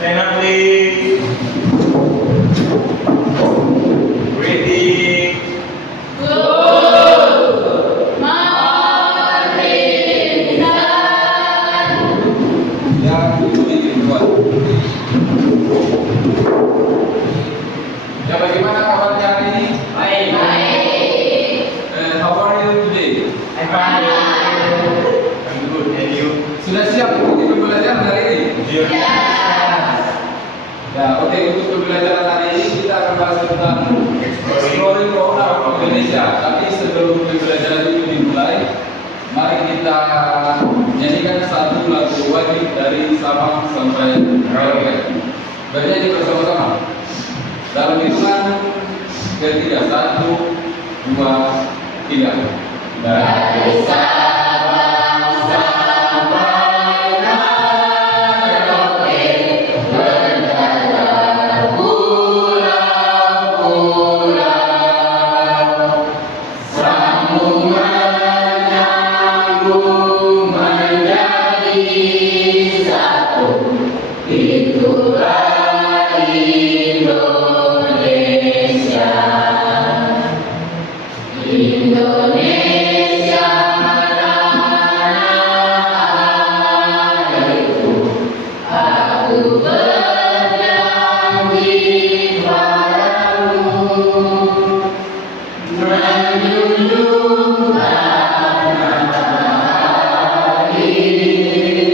Stand up, please. Ready. Ya, bagaimana kabarnya hari ini? Baik. How are you today? I'm fine. I'm good. And you? Sudah siap untuk pembelajaran hari ini? Yes. Ya, oke, untuk pembelajaran hari ini kita akan bahas tentang exploring fauna of Indonesia. Tapi sebelum pembelajaran itu dimulai, mari kita nyanyikan satu lagu wajib dari Sabang sampai Merauke. Bernyanyi bersama-sama. Dalam hitungan ketiga, 1, 2, 3. Dari Sabang sampai Merauke, berjalan pulau-pulau, sambung menyambung menjadi satu, itulah Indonesia. Indonesia mana itu, aku berjanji padamu, menjunjung tanah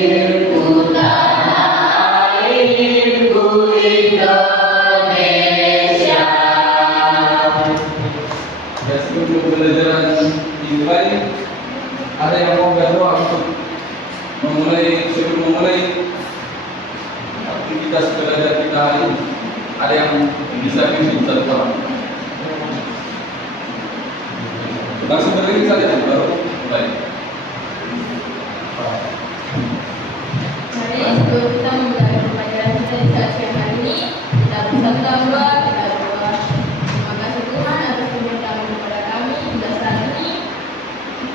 airku, tanah airku Indonesia. Ya, sebelum pembelajaran dimulai, ada yang mau berdoa untuk sebelum memulai aktivitas belajar kita hari ini? Ada yang bisa pimpin satu orang? Langsung berdiri saja baru mulai. Mari sebelum kita memulai pembelajaran kita di saat siang hari ini, kita bersatu dalam doa, kita berdoa. Terima kasih Tuhan atas pemberitahuan kepada kami. Hingga saat ini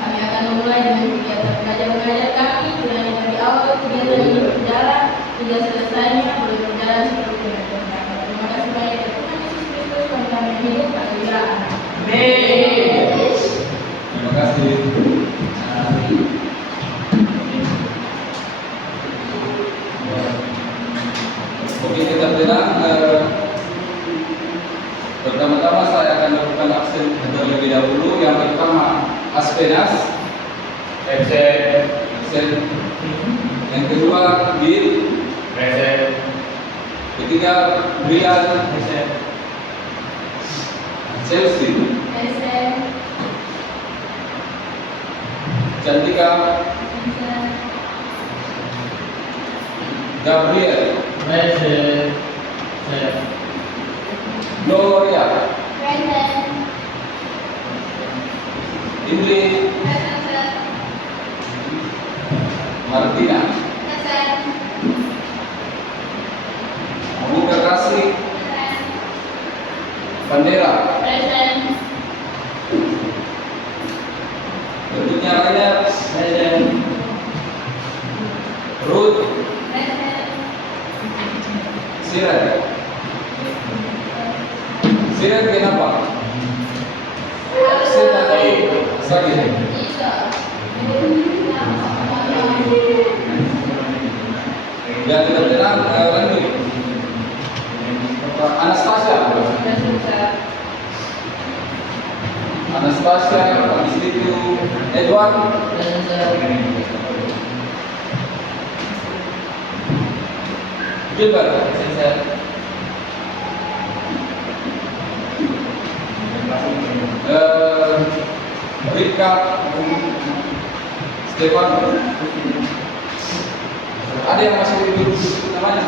kami akan memulai dengan kegiatan belajar mengajar kami, dengan dari awal kegiatan ini berjalan hingga selesainya boleh berjalan seperti dengan kehendak. Terima kasih banyak ya Tuhan Yesus Kristus, Tuhan kami yang hidup. Haleluya. Amin. Terima kasih. Oke, kita tenang. Pertama-tama saya akan lakukan absen terlebih dahulu. Yang pertama Aspenas, absen. Yang kedua Bill, Present. ketiga Brian, Chelsea, Cantika, Gabriel, Gloria, Indri, Martina, Buka Kasih, Bandera, bentuknya lainnya, Ruth, Sirat. Sirat kenapa? Absen atau sakit? Ya, kita tenang, lanjut. Anastasia, habis itu Edward, Gilbert, Rika, Stefan. Ada yang masih duduk namanya?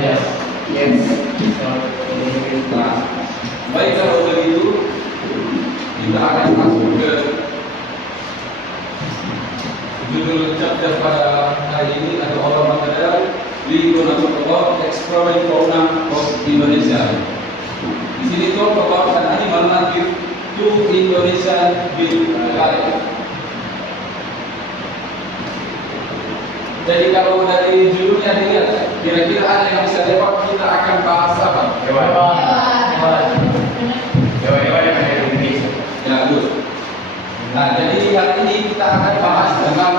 Yes. Nah, baik, kalau begitu kita akan masuk ke judul chapter pada hari ini atau Allah Mengadakan We gonna talk about exploring fauna of Indonesia. Di sini talk about kan animal to Indonesian wildlife. Jadi kalau dari judulnya dilihat, kira-kira ada yang bisa jawab, kita akan bahas apa? Hewan. Hewan-hewan yang ada di Indonesia. Ya, good. Nah, jadi hari ini kita akan bahas tentang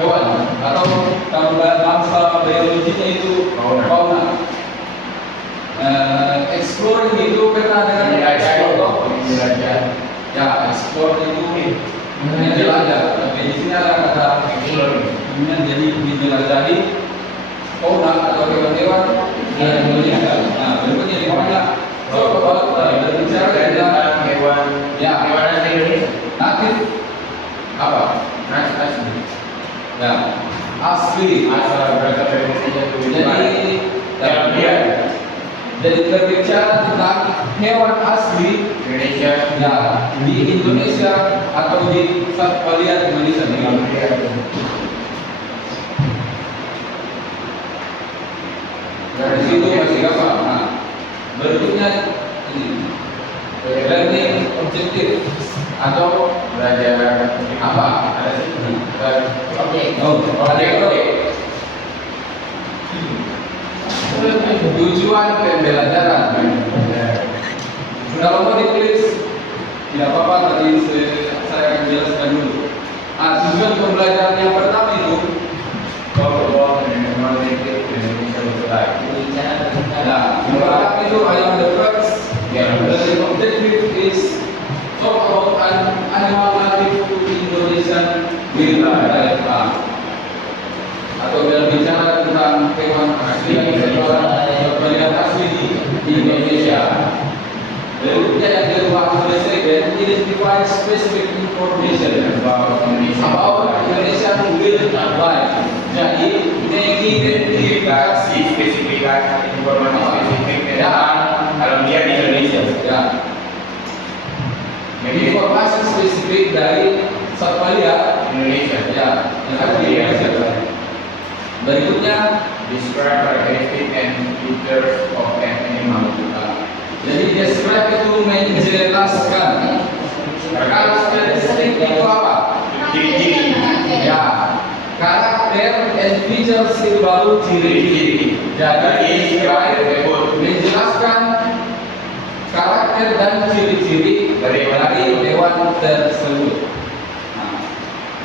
hewan atau kalau bahasa biologinya itu fauna. Exploring itu pernah dengan explore. Ya, explore itu menjelajah. Tapi di sini ada kata kemudian jadi menjelajahi fauna atau hewan-hewan yang Indonesia. Nah, berikutnya di mana? Berbicara tentang hewan. ya, Hewan asli Indonesia. natif apa? Asli. Ya, asli. Asal berasal dari Indonesia itu. Jadi berbicara tentang hewan asli Indonesia. ya di Indonesia atau di satwa liar Indonesia ini. Dari situ masih apa? Nah, berikutnya ini learning objective atau Belajar apa? Ada sih. Tujuan pembelajaran. Kalau mau ditulis, tidak apa-apa, tadi saya akan jelaskan dulu. Tujuan pembelajaran yang pertama itu, Bahwa Indonesia betul. nah, yang pertama itu ayam the first. The objective is talk about an animal native to Indonesian wildlife. Atau berbicara tentang hewan asli yang asli di Indonesia. Berikutnya yang kedua, identify specific information about Indonesian wildlife. Jadi Identifikasi spesifikasi informasi spesifik tentang alam liar di Indonesia. ya, informasi spesifik dari satwa liar Indonesia. ya yang ada di Indonesia. Berikutnya, Describe characteristic and features of an animal. jadi describe itu menjelaskan karakteristik itu apa? Ciri-ciri. Ya, karakter and features itu baru ciri-ciri. Jadi describe menjelaskan karakter dan ciri-ciri dari hewan tersebut. Nah,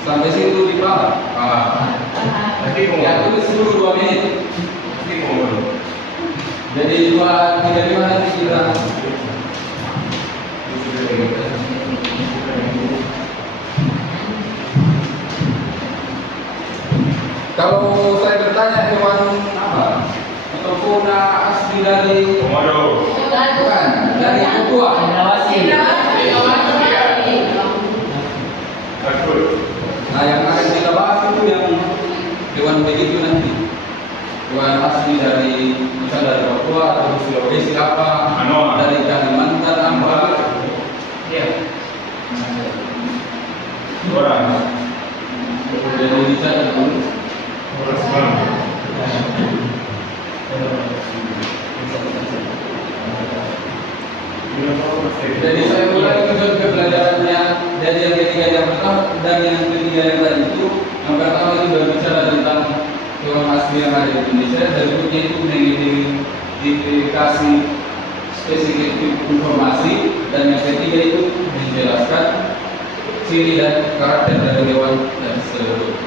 sampai situ dipaham. Nanti Ya, tulis dulu 2 menit. Jadi 2:35 nanti kita. Kalau saya bertanya hewan apa atau fauna asli dari Komodo. bukan dari Papua. Takut. Nah, yang akan kita bahas itu yang hewan begitu nanti. Hewan asli dari misalnya dari Papua atau Sulawesi apa, Anoa. dari Kalimantan apa. Iya. Orang. Jadi bisa dulu. Orang semua. Jadi saya mulai tujuan pembelajarannya dari yang ketiga yang pertama dan yang ketiga yang tadi itu. Yang pertama itu berbicara tentang hewan asli yang ada di Indonesia. Berikutnya itu mengidentifikasi spesifik informasi dan yang ketiga itu menjelaskan ciri dan karakter dari hewan tersebut.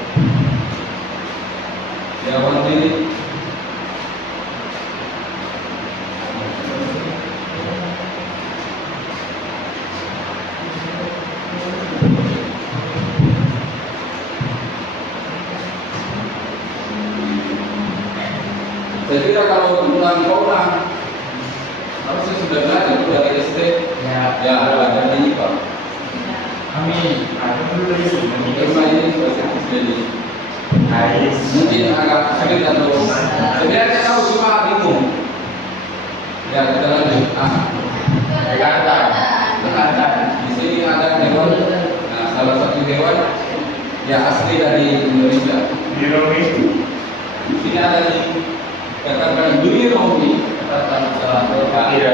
Hewan ini saya kira kalau tentang fauna harusnya sudah belajar itu dari SD. Ya, belajar di IPA. Aku dulu lagi IPA ini spesifikasi jadi mungkin agak sulit atau sebenarnya tahu cuma bingung. Ya, kita lanjut. Jakarta. Di sini ada hewan. Nah, salah satu hewan yang asli dari Indonesia. Biologi. Di sini ada di katakan dunia rompi. Katakan salah satu. Iya.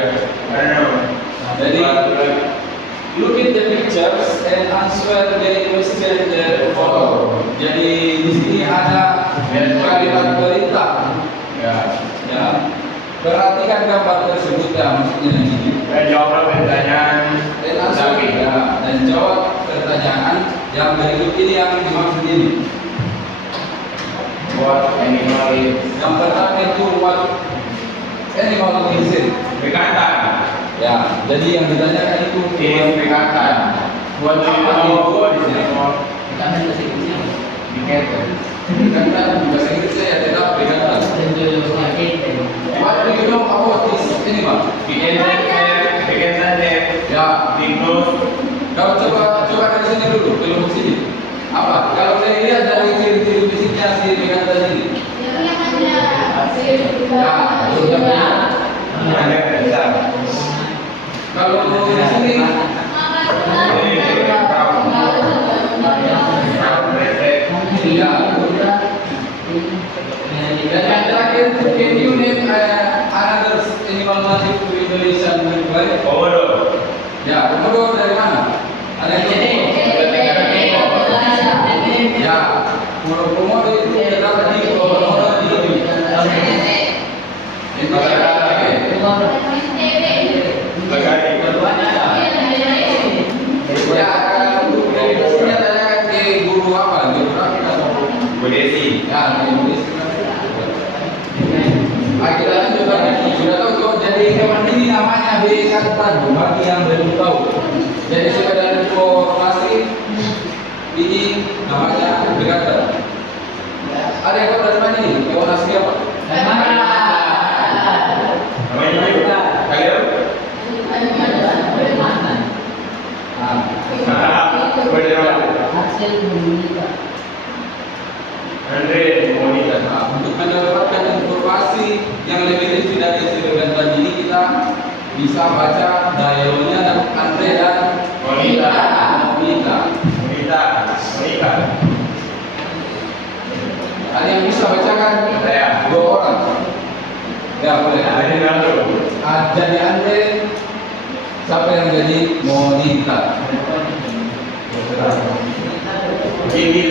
Karena Jadi look at the pictures and answer the question below. Jadi di sini ada kalimat perintah. Ya. Perhatikan gambar tersebut ya, maksudnya ini. Dan jawab pertanyaan Dan answer ya, dan jawab pertanyaan yang berikut ini yang dimaksud ini. What animal is? Yang pertama itu what animal is it? Bekantan. Ya, jadi yang ditanyakan itu Is bekantan. What do you know? What is animal? Bekantan bahasa Inggrisnya. Bekantan. bekantan bahasa Inggrisnya ya tetap bekantan. What do you know about this animal? Bekantan Ya, big nose. kalau coba dari sini dulu, belum sini. Apa? Kalau saya lihat dari ciri-ciri fisiknya si bekantan ini. Ada besar. Kalau di sini ya. Dan yang terakhir, can you name another animal native to Indonesia nearby? Komodo. Ya, komodo dari mana? Ada yang tahu? Ya, komodo itu terdapat di komodo di Legari. Ya, untuk definisinya tanyakan ke guru apa? Geografi atau? Budesi. Ya, di Indonesia. Kita lanjut lagi. Sudah tahu kok, jadi hewan ini namanya bekantan bagi yang belum tahu. Jadi sekedar informasi, ini namanya bekantan. Ada yang tahu dari mana ini? Hewan asli apa? Namanya juga. Kalian? Andre Monita. Nah, untuk mendapatkan informasi yang lebih rinci dari si bekantan ini, kita bisa baca dialognya dan Andre dan Monita. Monita. Monita. Ada yang bisa bacakan? Saya. 2 orang. Ya boleh. Ada Nando. Jadi Andre, siapa yang jadi Monita? Gini.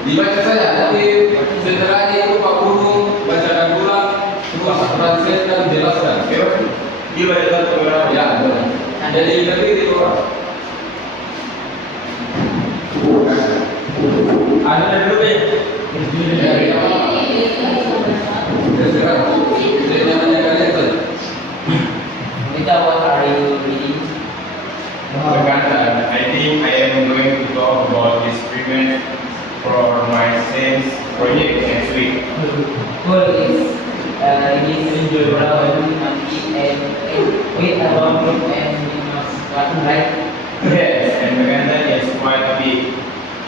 Dibaca saja. Nanti setelahnya itu Pak Guru bacakan ulang, terus translate dan jelaskan. Dia baca satu orang. Ya, boleh. Jadi berdiri orang. Ada dulu deh. Dari apa? Terserah. Dari namanya kalian saja. What are you reading? Bekantan. I think I am going to talk about this treatment for my science project next week. Cool is reading brown monkey and with a long look and button right. Yes, and Bekantan is quite big.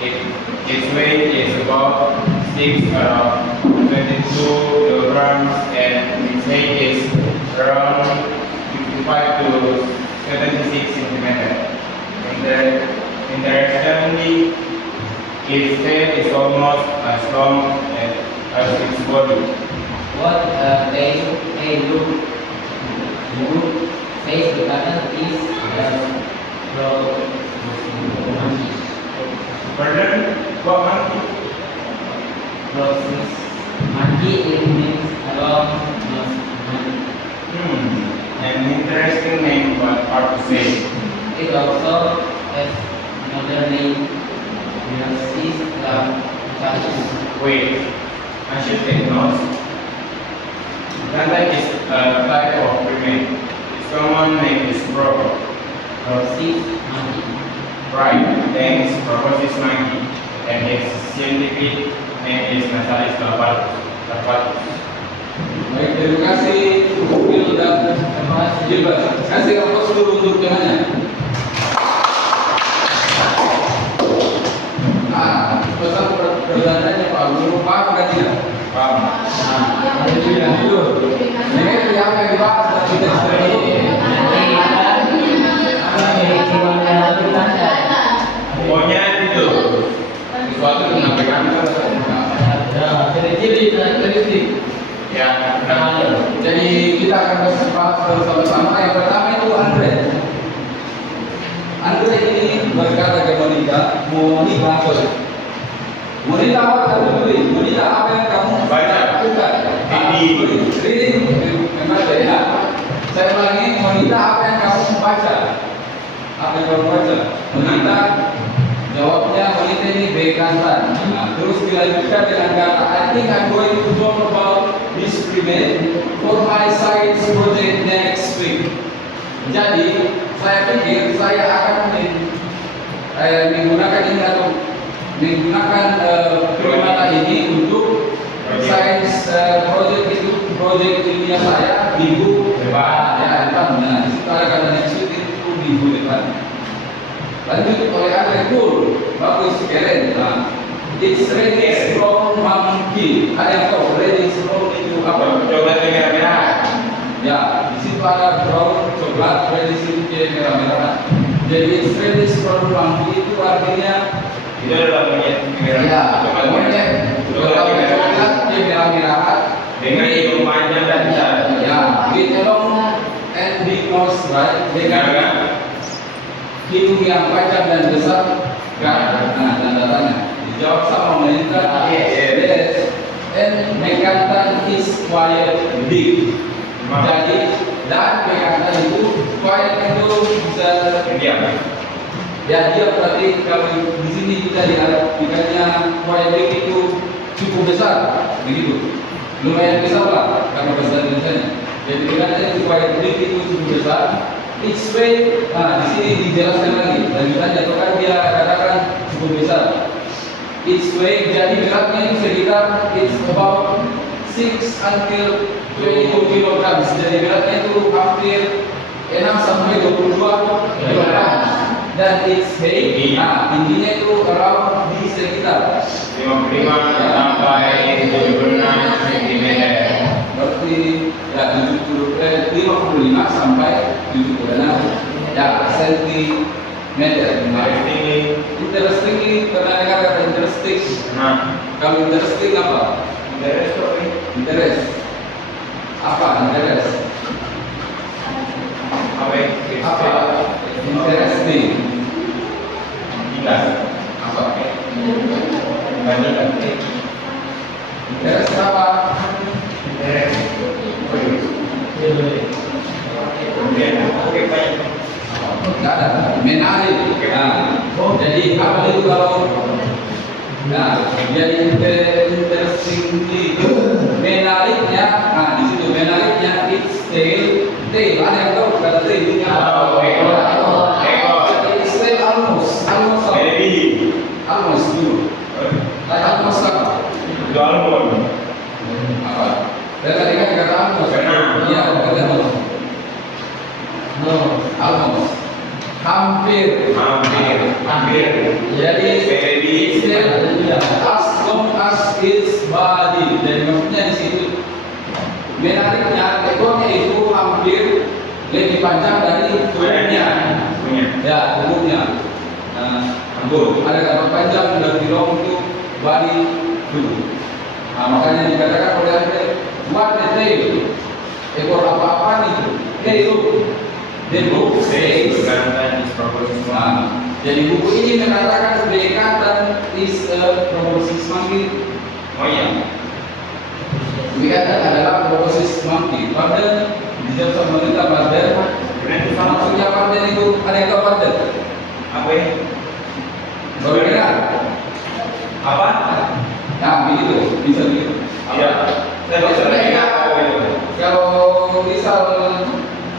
Its weight is about 22 kilograms and its height is around 55 to 76 centimeters. Interestingly, its tail is almost as long as its body. What they look says the button is brown monkey. Pardon? What monkey? Brown monkey it means a long nose monkey. An interesting name, but hard to say. It also has another name, Ulysses lampacus. Wait, I should take notes. Bekantan is a type of primate. Its common name is frog. Ulysses monkey. Right, thanks, Proboscis monkey. And its scientific name is Natalis lampatus. Baik, terima kasih Phil dan Mas Gilbert. Kasih aplaus dulu untuk temannya. Pesan pertanyaannya Pak Guru, paham kan tidak? Paham? Itu. Ini yang dibahas dan kita Pokoknya itu. sesuatu tentang bekantan. Ciri-ciri Ya, Jadi kita akan bahas bersama-sama. Yang pertama itu Andre. Andre ini berkata ke Monica, Monica apa? Monica apa yang kamu Baca. lakukan? Reading, membaca ya. Saya ulangi, Monica apa yang kamu baca? Apa yang kamu baca? Monica jawabnya, Monica ini B Kantan. Nah, terus dilanjutkan dengan kata, I think I'm going to talk about this experiment for my science project next week. Jadi saya pikir saya akan menggunakan ini atau menggunakan primata ini untuk sains project ilmiah saya minggu depan. Ya, depan. Nah, di situ ada kata next week itu minggu depan. Lanjut oleh Andre Cool, bagus keren. Nah, it's ready from monkey. Ada yang tahu ready from itu apa? Coklat merah-merah. Ya, di situ ada brown coklat, reddish yang merah-merah. Jadi reddish from monkey itu artinya Itu adalah monyet merah. ya, Coklat monyet Coklat merah. coklat yang merah-merah Dengan hidung panjang dan besar. ya, with a long and big nose, right? Dengan Dengan hidung yang panjang dan besar, kan? Nah, tanda tanya. Dijawab sama Monica. Yes. And Mekantan is quiet big. Jadi dan Mekantan itu quiet itu bisa Diam. ya dia berarti kalau di sini kita lihat ikannya quiet big itu cukup besar, begitu. Lumayan besar lah karena besar Indonesia. Jadi ikannya itu quiet big itu cukup besar. Its weight, nah di sini dijelaskan lagi. Lanjutannya itu kan dia katakan cukup besar. Its weight jadi beratnya itu sekitar it's about 6 until 22 kilograms. Jadi beratnya itu hampir 6 sampai 22 kilogram. Dan its height, nah tingginya itu around di sekitar 55 sampai 76 cm. berarti ya 55 sampai 76 ya sentimeter. Interesting, pernah dengar kata interesting? Nah, Kalau interesting apa? beres kok ini. Interest. Apa interest? Apa yang Apa? Interesting. Gila. Apa? Bandingkan. Interest apa? Beres. Kemudian, oke baik. Enggak ada. Menarik. Nah, jadi apa itu kalau nah jadi interesting itu menariknya. Nah di situ menariknya it's tail. Ada yang tahu kata tail ini apa? Tahu, ekor. It's tail almost apa? Jadi, Almost dulu. Almost apa? itu almond. Apa? Dan tadi kan kata almost. Benar. Iya, kata almost. Almost. Hampir. Jadi Baby. as long as its body. Jadi maksudnya di situ menariknya ekornya itu hampir lebih panjang dari tubuhnya. Ya, tubuhnya. Ada kata panjang dari long itu body tubuh. Nah, makanya dikatakan oleh Andre, what the tail? Ekor apa-apa itu? Tail. The book says. Nah, jadi buku ini mengatakan Bekantan is a proboscis monkey. Oh iya. Bekantan adalah proboscis monkey. Pada dijawab sama kita pada maksudnya pada itu ada yang tahu pada? Apa ini? Baru dengar? Apa? Nah begitu, bisa begitu. Iya. Saya bisa dengar apa itu. Kalau misal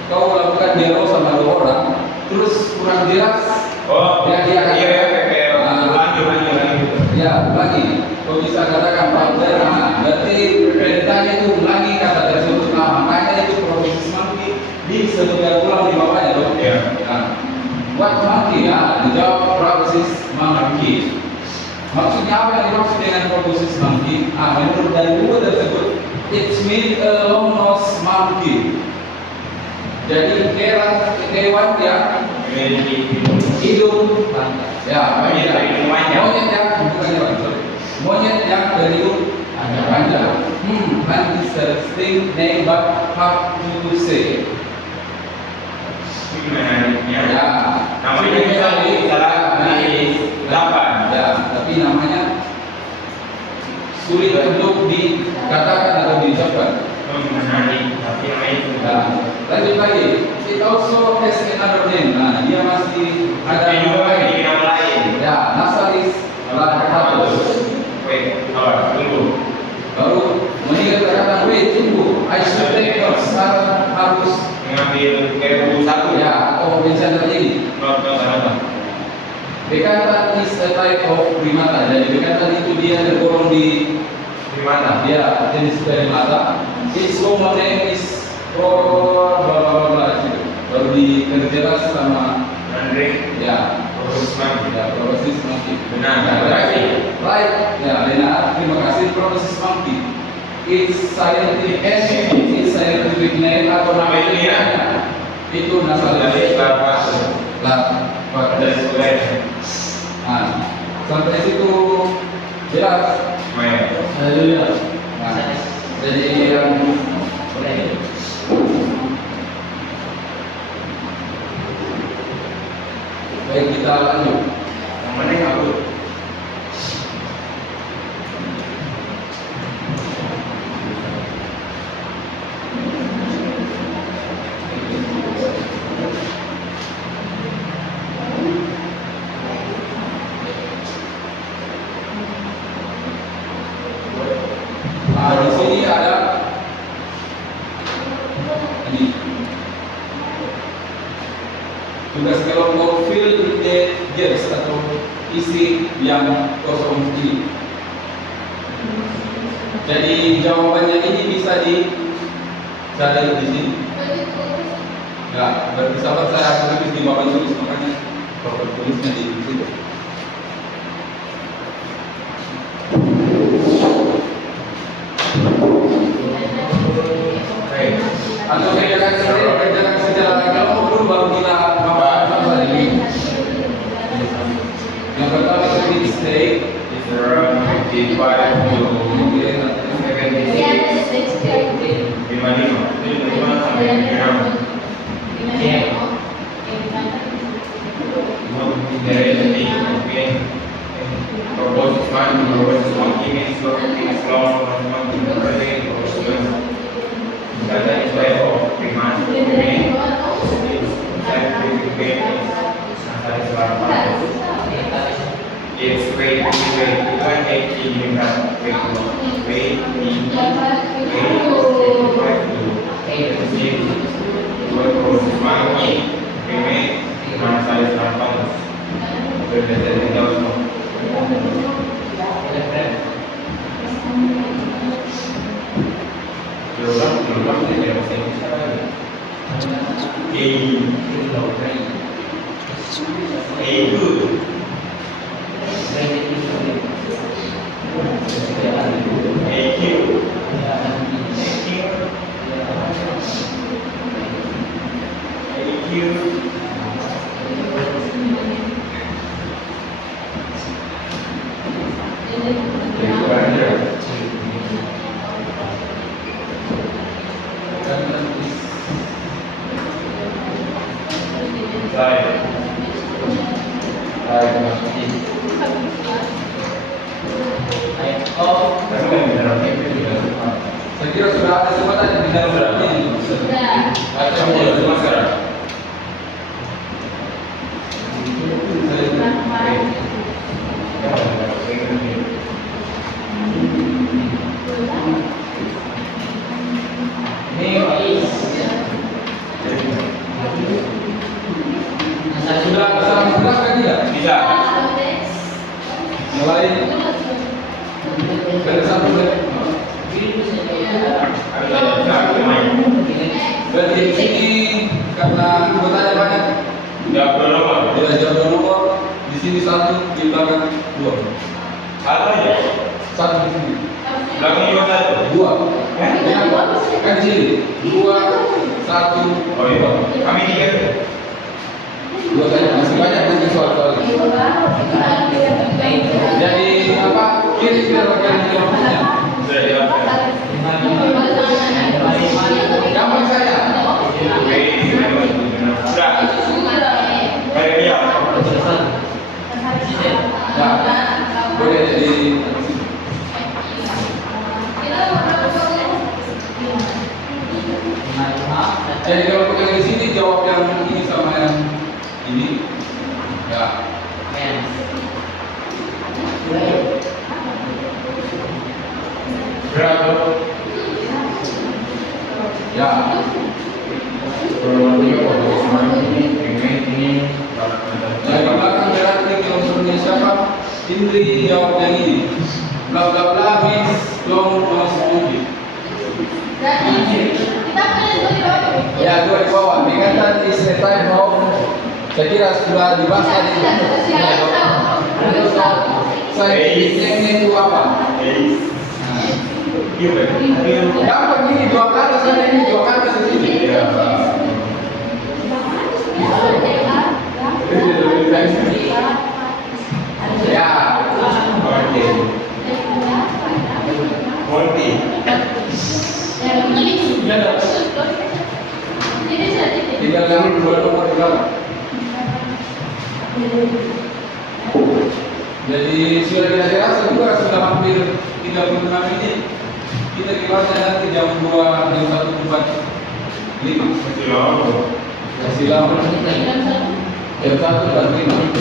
kau lakukan dialog sama dua orang, terus kurang jelas, Oh, ya dia akan lanjut. ya ulangi. Kau bisa katakan partner, nah, berarti perintahnya itu ulangi kata tersebut. Nah, makanya itu proboscis monkey disebutkan ulang di bawahnya dong. Iya. Nah, what monkey? Ya, dijawab proboscis monkey. Maksudnya apa yang dimaksud dengan proboscis monkey? Ah, menurut dari buku tersebut, it's mean a long nose monkey. Jadi hewan yang hidung ya monyet yang berhidung panjang. Interesting name but hard to say. Menariknya. Ya, Namanya Lanjut lagi. It also has another name. Nah, dia masih ada Ada juga nama lain. memiliki nama lain. Ya, nasalis lactatus. Wait, sabar, tunggu. Baru mengingat perkataan wait, tunggu. I should take notes. Saya harus Mengambil buku satu. ya atau pembicaraan terjadi. Not. Bekantan is a type of primata. Jadi bekantan itu dia tergolong di Gimana? dia jenis dari mata. Its common name is gitu. Baru dikerjakan sama Andre, ya Rosman. Proboscis monkey. Benar, terima kasih. Right, ya Lena, terima kasih Proboscis monkey. Its scientific name atau nama ilmiahnya itu Dari nasalis Larvas. Dari Sulen. Nah, sampai situ jelas. Main. Haleluya. Nah, jadi yang Boleh. baik kita lanjut. Yang mana yang aku? Nah, di sini ada ini tugas kelompok fill in the gaps atau isi yang kosong ini. Jadi jawabannya ini bisa dicari di sini. Ya, berarti sahabat saya tulis di papan tulis, makanya papan tulisnya di situ. Atau kerjakan secara kelompok dulu baru kita apa ini. Yang pertama tadi stay. It's around 55 to 76. 55. 55 sampai 56. There is a big between Proboscis monkey means long, monkey present, Proboscis. Data is way of primate. Scientific name is Nasalis Larvas. Its weight, itu kan kayak gini kan, weight, Proboscis monkey, primate, Nasalis Larvas. Berbeda jauh semua. Diulang ini tidak bisa bicara lagi. Good. Saya kira sudah ada kesempatan di dalam berarti. Sudah salah jelaskan tidak? Bisa. Mulai dari satu menit. Berarti di sini karena anggotanya banyak, Jawab dulu. dia jawab nomor di sini satu, di belakang dua. Satu aja. Satu di sini, Belakang juga satu. dua. Kenapa? Kan di sini dua, satu, Oh iya. dua. Kami tiga. Dua saja, masih banyak nanti soal-soal. Jadi apa? Kira-kira bagian kelompoknya. Sudah jawab. Gampang saya. Oke, sudah. Baik dia. Nah, boleh jadi. Jadi kalau ends. Berapa? Ya. Kalau dia posisi monkey, ini. Yang di belakang berarti unsurnya siapa? Indri jawab yang ini. Bla bla bla means long nose monkey. Berarti kita punya dua di bawah. Ya, dua di bawah. Mengatakan is a type of. Saya kira sudah dibahas tadi. Scientificnya itu apa? Gampang ini dua kata saja ini dua kata di sini. Ya. Monkey. Tinggal yang dua nomor di belakang. Jadi sudah kita rasa juga sudah hampir 36 menit. Kita keluarnya nanti jam 2 jam 1:45. Masih lama. Masih lama. Jam 1:45.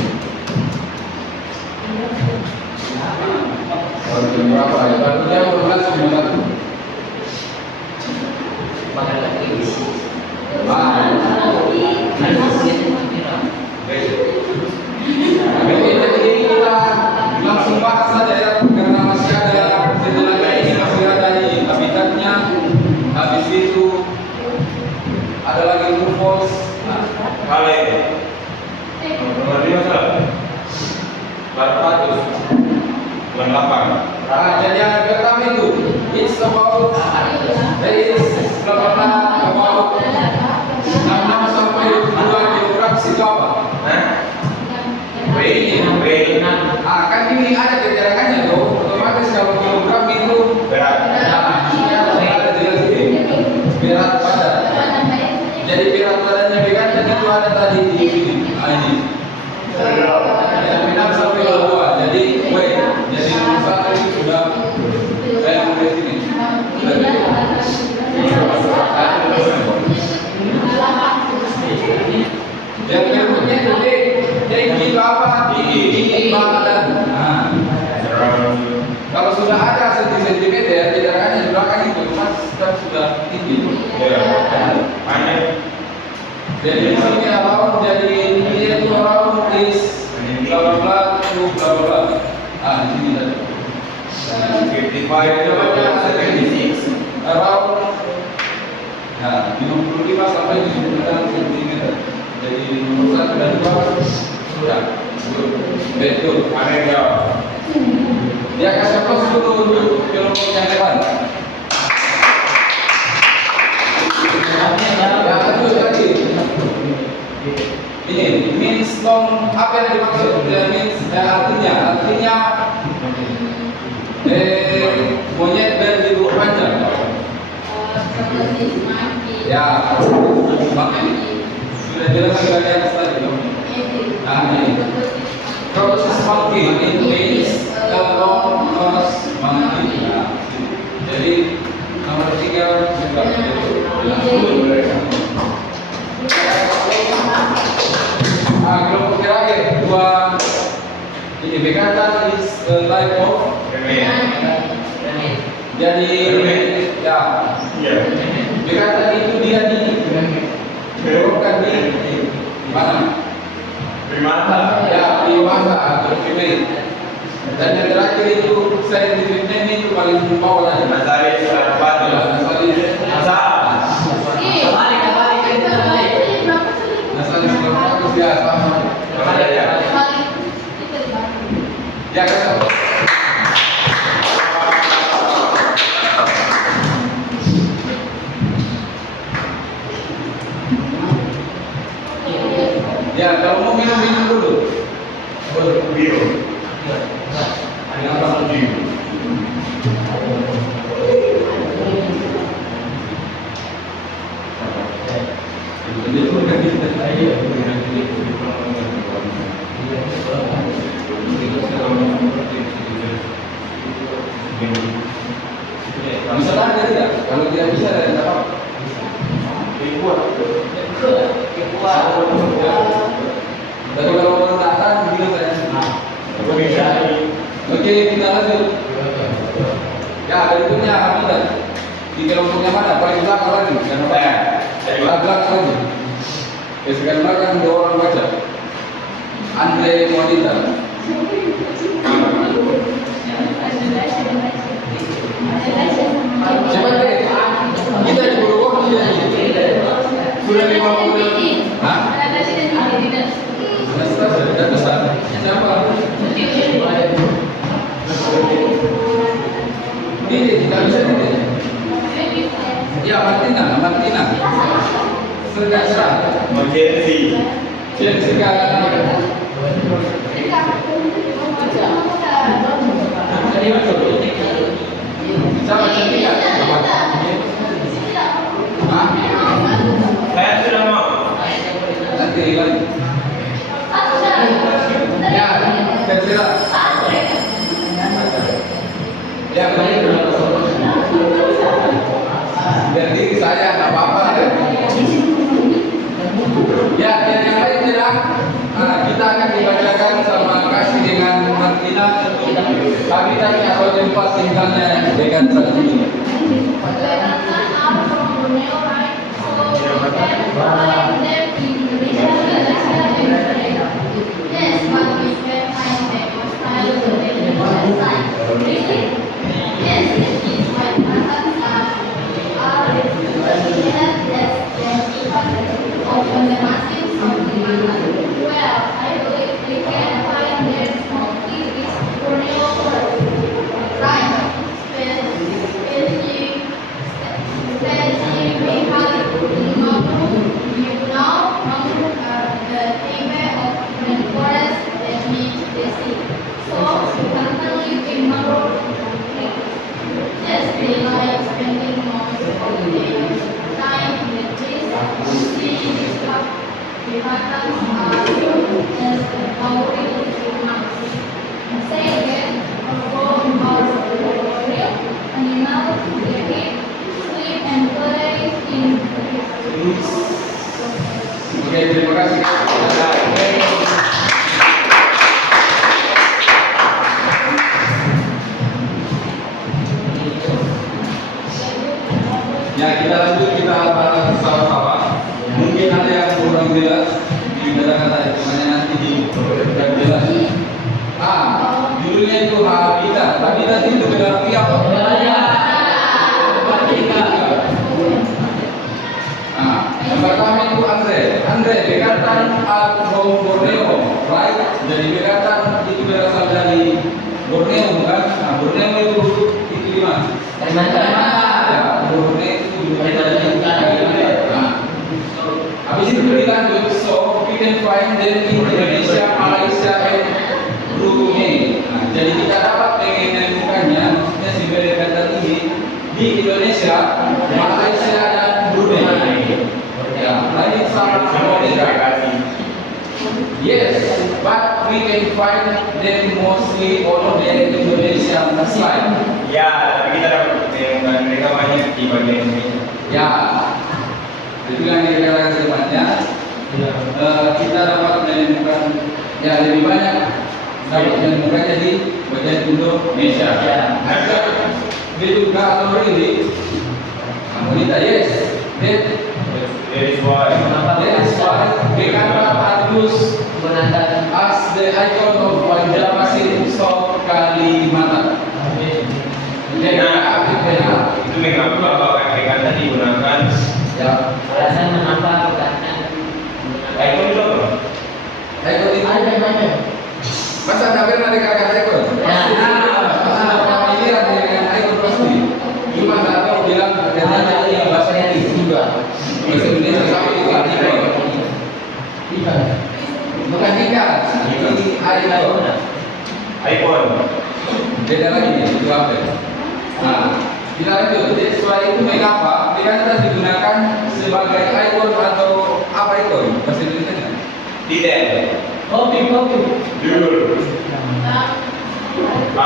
Kalau jam berapa ya? Baru jam 12:51. Makan lagi. Jadi kita langsung bahas saja ya, karena masih ada setelah ini masih ada ini habitatnya. Habis itu ada lagi rufos. Kali. Nomor 5 salah. 8. Jadi yang pertama itu it's about there is about 6 sampai 2 kilogram apa? Weight. Kan ini ada keterangannya tuh. Otomatis kalau kilogram itu Berat. ada jelas ini. Berat badan. Jadi berat badannya bekantan itu ada tadi di sini. Ini. Dari 6 sampai 2. Jadi weight. Jadi satu itu sudah kayak mulai sini. Yang berikutnya itu tinggi apa? Tinggi badan. Nah, kalau sudah ada sentimeter, tidak hanya di belakang itu, mas sudah tinggi. Jadi di sini around, jadi ini itu around is bla bla bla, itu bla bla bla. Di sini tadi. 55 to 76. Around, nah 55 sampai 76 cm. Jadi nomor 1 dan 2 sudah. Betul. Mana yang jawab? Dia kasih pos dulu untuk kelompok yang depan. Yang kedua tadi. Ini means long, apa yang dimaksud? Means artinya monyet berlibur panjang. Ya, sudah jelas dari atas tadi. Ini. Proses monkey it means the long nose monkey. Jadi nomor 3 juga. Kelompok terakhir 2 ini bekantan is a type of. Jadi ya bekantan itu dia digolongkan di mana? Primata. Ya, primata atau female. Dan yang terakhir itu scientific name itu paling bawah tadi. Nasalis Arpatus. Nasalis Arpatus ya sama. Ya kan? Ya, kalau mau minum dulu. Bio. Apa lagi? Itu lanjut. Ya, berikutnya Hamidah. Di kelompoknya mana? Paling belakang lagi. Jangan belakang lagi. Sekian belakang 2 orang baca. Andre Monita. Siapa tadi? Kita di Purwokerto sudah 50. Hah? Sudah besar. Siapa? Ini tidak bisa ini. Ya Martina. Serah. Jessica. Siapa Jessica? Hah? Saya sudah mau. Nanti lagi. Ya, Jessica. Ya, jadi saya nggak apa-apa. Ya, dan yang lain tidak. Kita akan dibacakan sama kasih dengan Martina habitatnya atau tempat tinggalnya dekat ini. Oke, terima kasih. Ya, kita lanjut, kita sama-sama. Mungkin ada yang kurang jelas di kata-kata hanya nanti di jelas. Judulnya itu Habitat itu berarti apa? Yang pertama itu Andre dekatan from Borneo, right? Jadi dekatan itu berasal dari Borneo, bukan? Nah, Borneo itu di mana? Kalimantan. Ya, Borneo itu Kalimantan. Habis itu dilanjut, so we can find them in Indonesia, Malaysia, and Brunei. Nah, jadi kita dapat menemukannya, maksudnya si dekatan ini di Indonesia, Malaysia, dan Brunei. Ya, lain sama Indonesia. Yes, but we can find them mostly all of them in Indonesia side. Ya, tapi kita dapat menemukan mereka banyak di bagian Indonesia. Ya, itu yang dikatakan temannya. Kita dapat menemukan ya lebih banyak dapat menemukannya di bagian Indonesia. Ya. Ada juga atau ini, wanita yes, That is why. Bekanta Agus Menantang as the icon of Banjarmasin South Kalimantan. Itu mengapa kata digunakan? Ya, alasan mengapa karena Icon itu apa? icon itu ada banyak. masa anda pernah dengar icon? Pasti. Familiar dengan icon pasti. Cuma nggak tahu bilang katanya ini bahasa Inggris juga. Bahasa Indonesia sama juga icon. Bukan ikan, ini icon. iPhone. Beda lagi ya, itu apa? Nah, kita lanjut. Jadi setelah itu mengapa Bekanta digunakan sebagai icon atau apa icon? Bahasa Indonesia? Tidak. Kopi. Judul.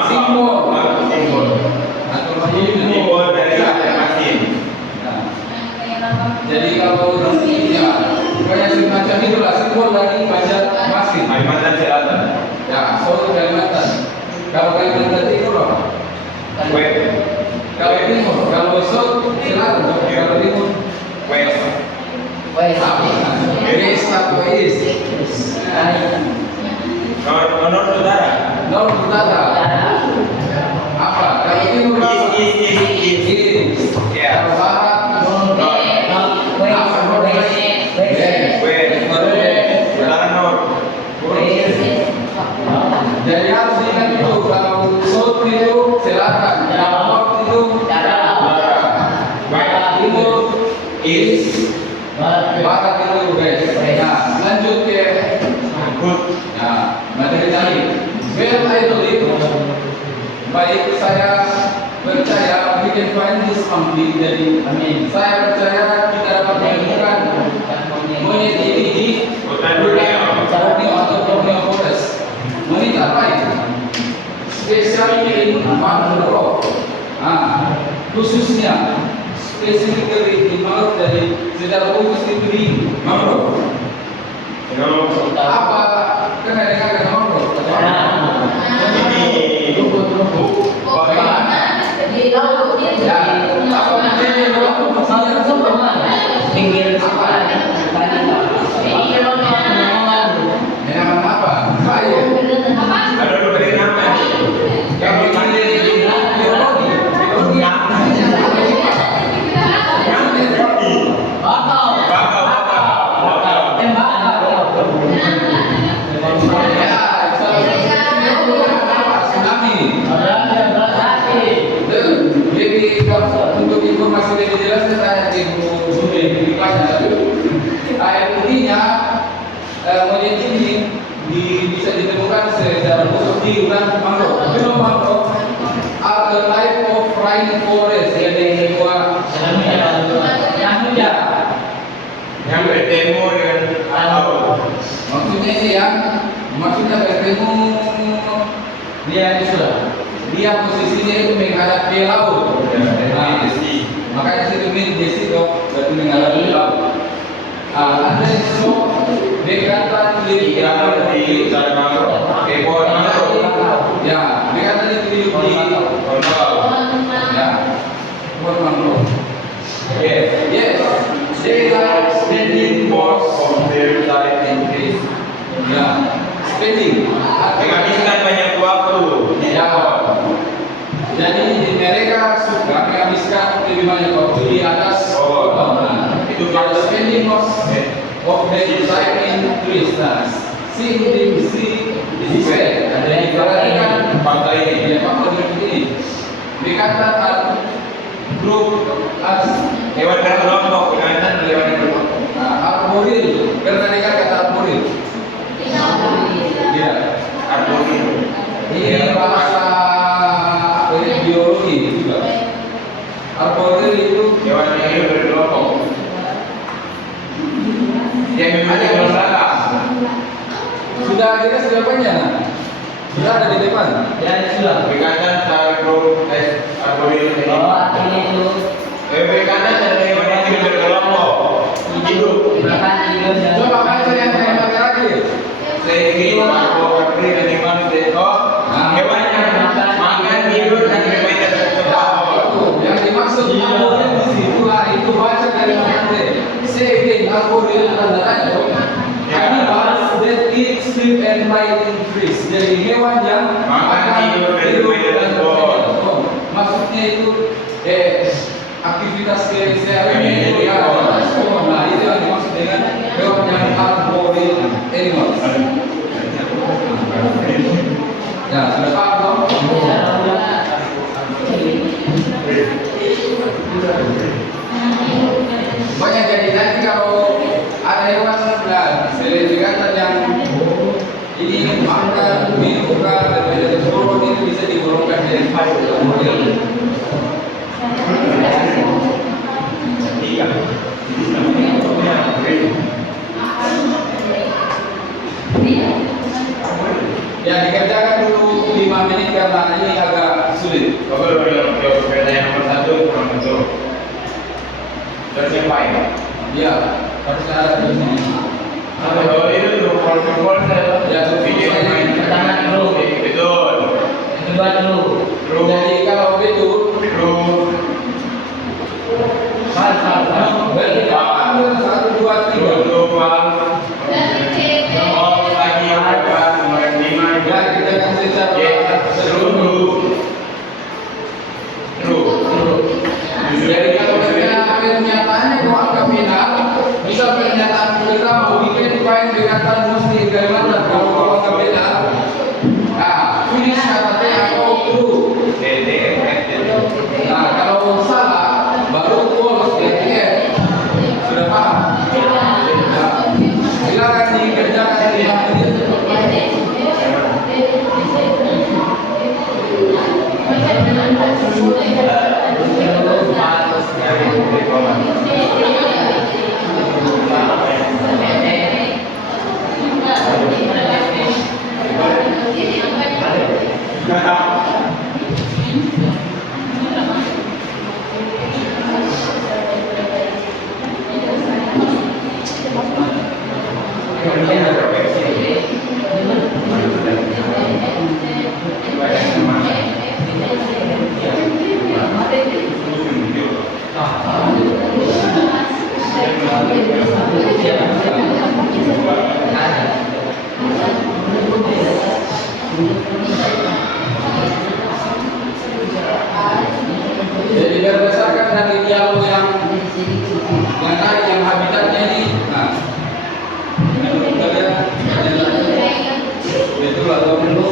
Simbol. Simbol. Atau simbol. Simbol dari mesin. Nah, jadi kalau ya, pokoknya semacam itulah simbol dari Banjarmasin. Kalimantan Selatan. Ya, Solo Kalimantan. Kalau Kalimantan Timur apa? West. Kalau Timur, kalau South silakan. Kalau Timur, West. West. West atau East? North Utara. North Utara. Apa? Kalau Timur apa? East. Ya. Kalau Barat, West. Utara North. jadi harus diingat itu kalau South itu selatan, kalau North itu timur, East. barat itu west. Nah, lanjut ke Good. nah, materi tadi. Well, I believe, baik saya percaya we can find this complete. Jadi, saya percaya kita dapat menemukan monyet ini di Borneo atau Borneo Forest. Monyet apa itu? Spesialnya ini mangrove. Nah, khususnya spesifikally di mangrove, dari secara khusus itu di mangrove. Apa kenaikan dengan mangrove? Ya, apa maksudnya Pinggir sekolah tadi Menaman apa? Saya. Ada dua nama. Kalau ini biologi. Tsunami. Jadi untuk informasi lebih jelas saya tanya di Bu Bude di kelasnya. Intinya monyet ini bisa ditemukan secara khusus di hutan mangrove. Hutan mangrove are a type of rainforest yang kedua. Yang bertemu dengan Maksudnya ini maksudnya bertemu dia posisinya itu menghadap ke laut. Nah, makanya situ min desi dok berarti menghadap ke laut. Anda so dekatan di utara mangrove. Pohon mangrove. ya dekatan itu di ya pohon mangrove. Yes, they are spending most of their life in peace. ya spending Menghabiskan banyak waktu. ya. Jadi mereka suka menghabiskan lebih banyak waktu di atas Itu kalau spending most of their time in trees. Nah, di sisi ada yang diperhatikan Pantai ini. ya faktor ini dikatakan grup as Hewan berkelompok, dengan hewan yang berkelompok. arboril, pernah dengar kata arboril? Ya, Arboril. ini bahasa biologi juga. Arboril itu Hewan yang hidup berkelompok. Yang memiliki kelompok. sudah jelas jawabannya. Sudah ada di depan. Berkaitan secara grup arboril ini. Berkaitan dengan hewan yang hidup berkelompok. Hidup. Coba baca yang terakhir. Sehingga arboril dan hewan hewan yang makan, hidup dan bermain di atas pohon. Yang dimaksud arboril di situ itu baca dari mana? Sehingga arboril tanda tanya. Animals that eat, sleep, and ride in trees. Jadi hewan yang makan, hidup dan bermain di atas pohon. Maksudnya itu aktivitas sehari-hari itu ya di atas pohon. Nah, itu yang dimaksud dengan hewan yang arboreal animals. Ya, sudah paham dong? Banyak jadi nanti kalau ada hewan selebrikatan yang ini makan, minum, dan menjadi turun itu bisa digolongkan dari arboreal. Ya dikerjakan dulu 5 menit karena ini agak sulit. Kalau pertanyaan nomor 1 kurang betul. Tersimpai. Ya, harus ada di sini. Kalau itu tuh protokol Ya, video saya main pertama dulu. betul. Itu Coba dulu. Jadi kalau begitu, True. satu dua tiga. True. Oh, lagi berapa? Nomor 5. Ya kita kasih cara. True. True. Jadi kalau pernyataannya kalau angka final, bisa pernyataan kita mau bikin file dengan mesti dari mana? Kalau angka final, nah finish kata atau true. Nah kalau salah baru false ya. Sudah paham? Nah, silakan dikerjakan di hari ini. Jadi berdasarkan dari dialog yang tadi yang habitatnya ini, nah, menurut kalian betul atau belum?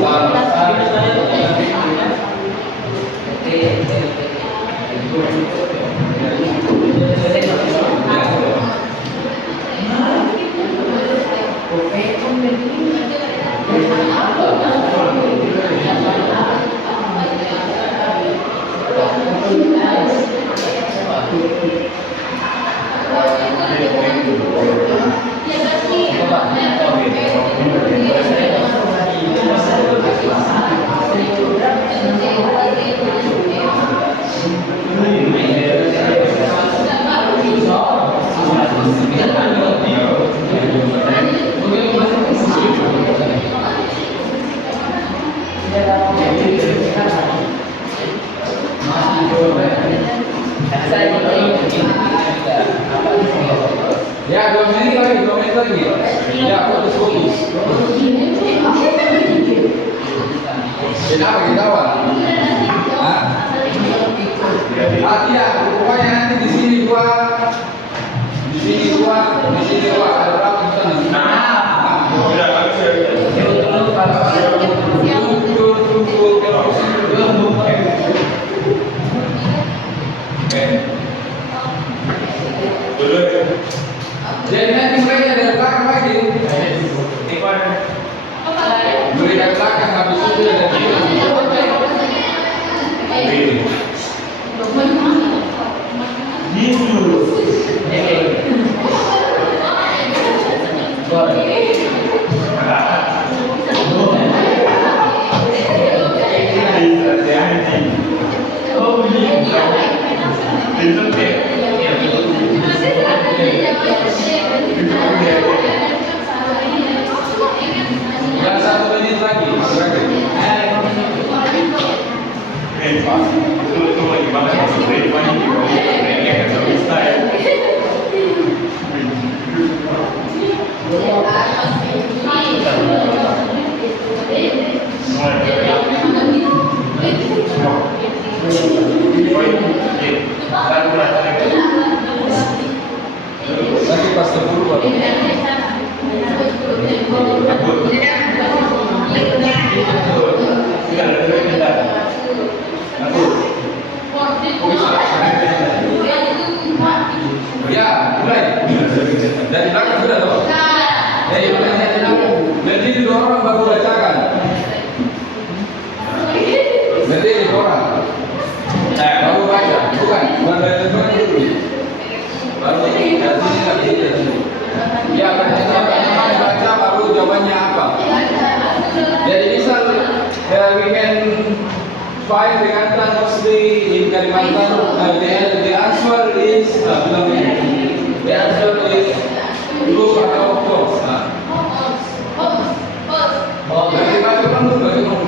Ya, 2 menit lagi. Ya, fokus. Kenapa kita awal? Nah, ya, pokoknya nanti di sini dua, di sini dua, ada berapa di sana? Sudah bagus ya. Dulu. Jadi nanti mereka dari belakang lagi. Mulai dari belakang habis itu dari yang 1 menit lagi. Itu lagi banget masuk dari banyak Nanti pas 10 baru. Ya, mulai. Dari belakang sudah toh? Dari belakang. Nanti dua orang baru bacakan. Nanti dua orang. Baru baca, bukan dari depan dulu. Baru dari sini lagi dari sini. Ya, pertanyaan baca baru jawabannya apa. Jadi misal we can find the answer mostly in Kalimantan. The answer is the answer is true atau false. Nanti baca dulu, baca dulu.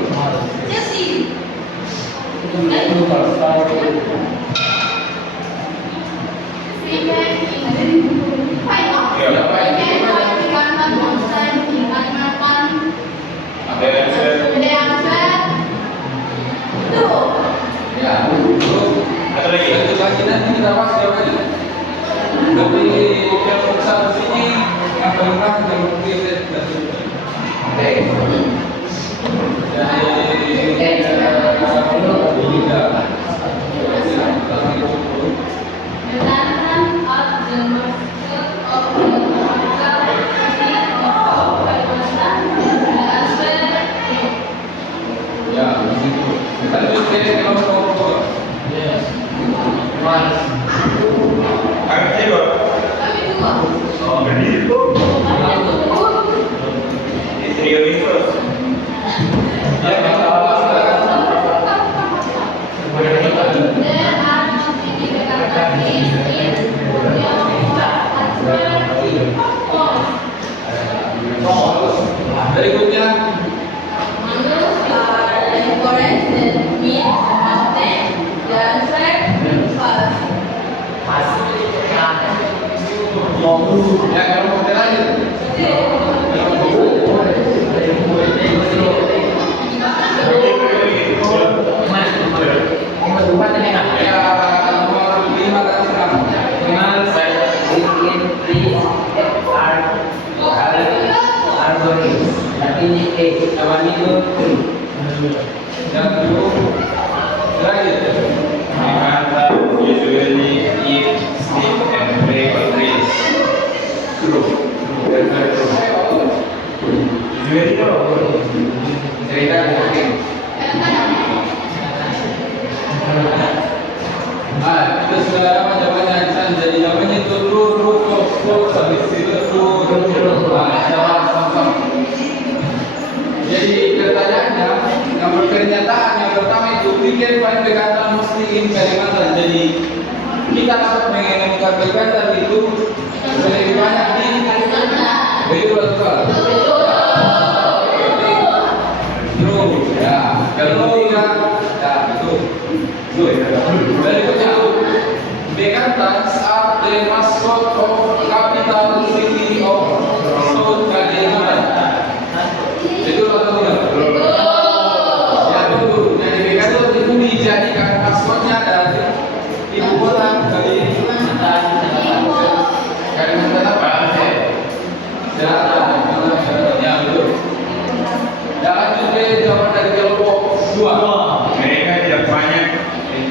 The lantern are the mascot of the local city of Kalimantan. The answer Ya, begitu. Lanjut ke kelompok. Yes. Mas. Kami tiga. kami dua. Di trio Windows. Ya, kita silakan. There are not many localities in Berikutnya, Mangroves are rainforests that meet the mountain. The answer false. Mas. ya kelompok terakhir. Mas, bukan ini kan? Ya, nomor 5 tadi sekarang. Mas, in please arboris. Tapi ini namanya itu Dan dulu terakhir. Animals usually eat, sleep, and play on trees. True. Usually no. Cerita mungkin. Kita sudah dapat jawabannya. Jadi jawabannya itu true, habis itu true. Jawab sama-sama. Jadi pertanyaannya, nomor pernyataan yang pertama itu weekend paling bekatan mesti in Kalimantan. Jadi kita dapat menemukan bekatan itu lebih banyak di Kalimantan. Betul betul. True. Ya. Kalau tidak, ya betul. Berikutnya, Bekantans are the mascot of capital city of South Kalimantan. Betul atau tidak? Ya betul. Jadi Bekantans itu dijadikan maskotnya dari ibu kota Kalimantan. Kalimantan apa? Selatan. Ya betul. Dan lanjut ke jawaban dari kelompok 2. Mereka tidak banyak.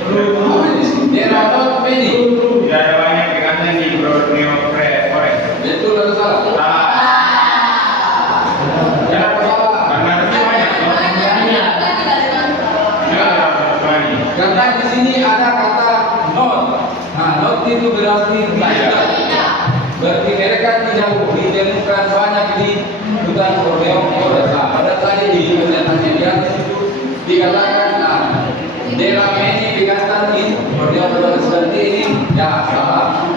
There are not many. Tidak ada banyak ikan di Borneo Forest. Betul atau salah? Salah. Kenapa salah? Karena harusnya banyak. Tidak ada berani. Karena di sini ada kata not. Nah, not itu berarti tidak. Berarti mereka tidak ditemukan banyak di hutan Borneo Forest. Nah, pada tadi di pernyataannya di atas itu dikatakan there are many bekatan in Borneo Forest. Berarti ini ya salah.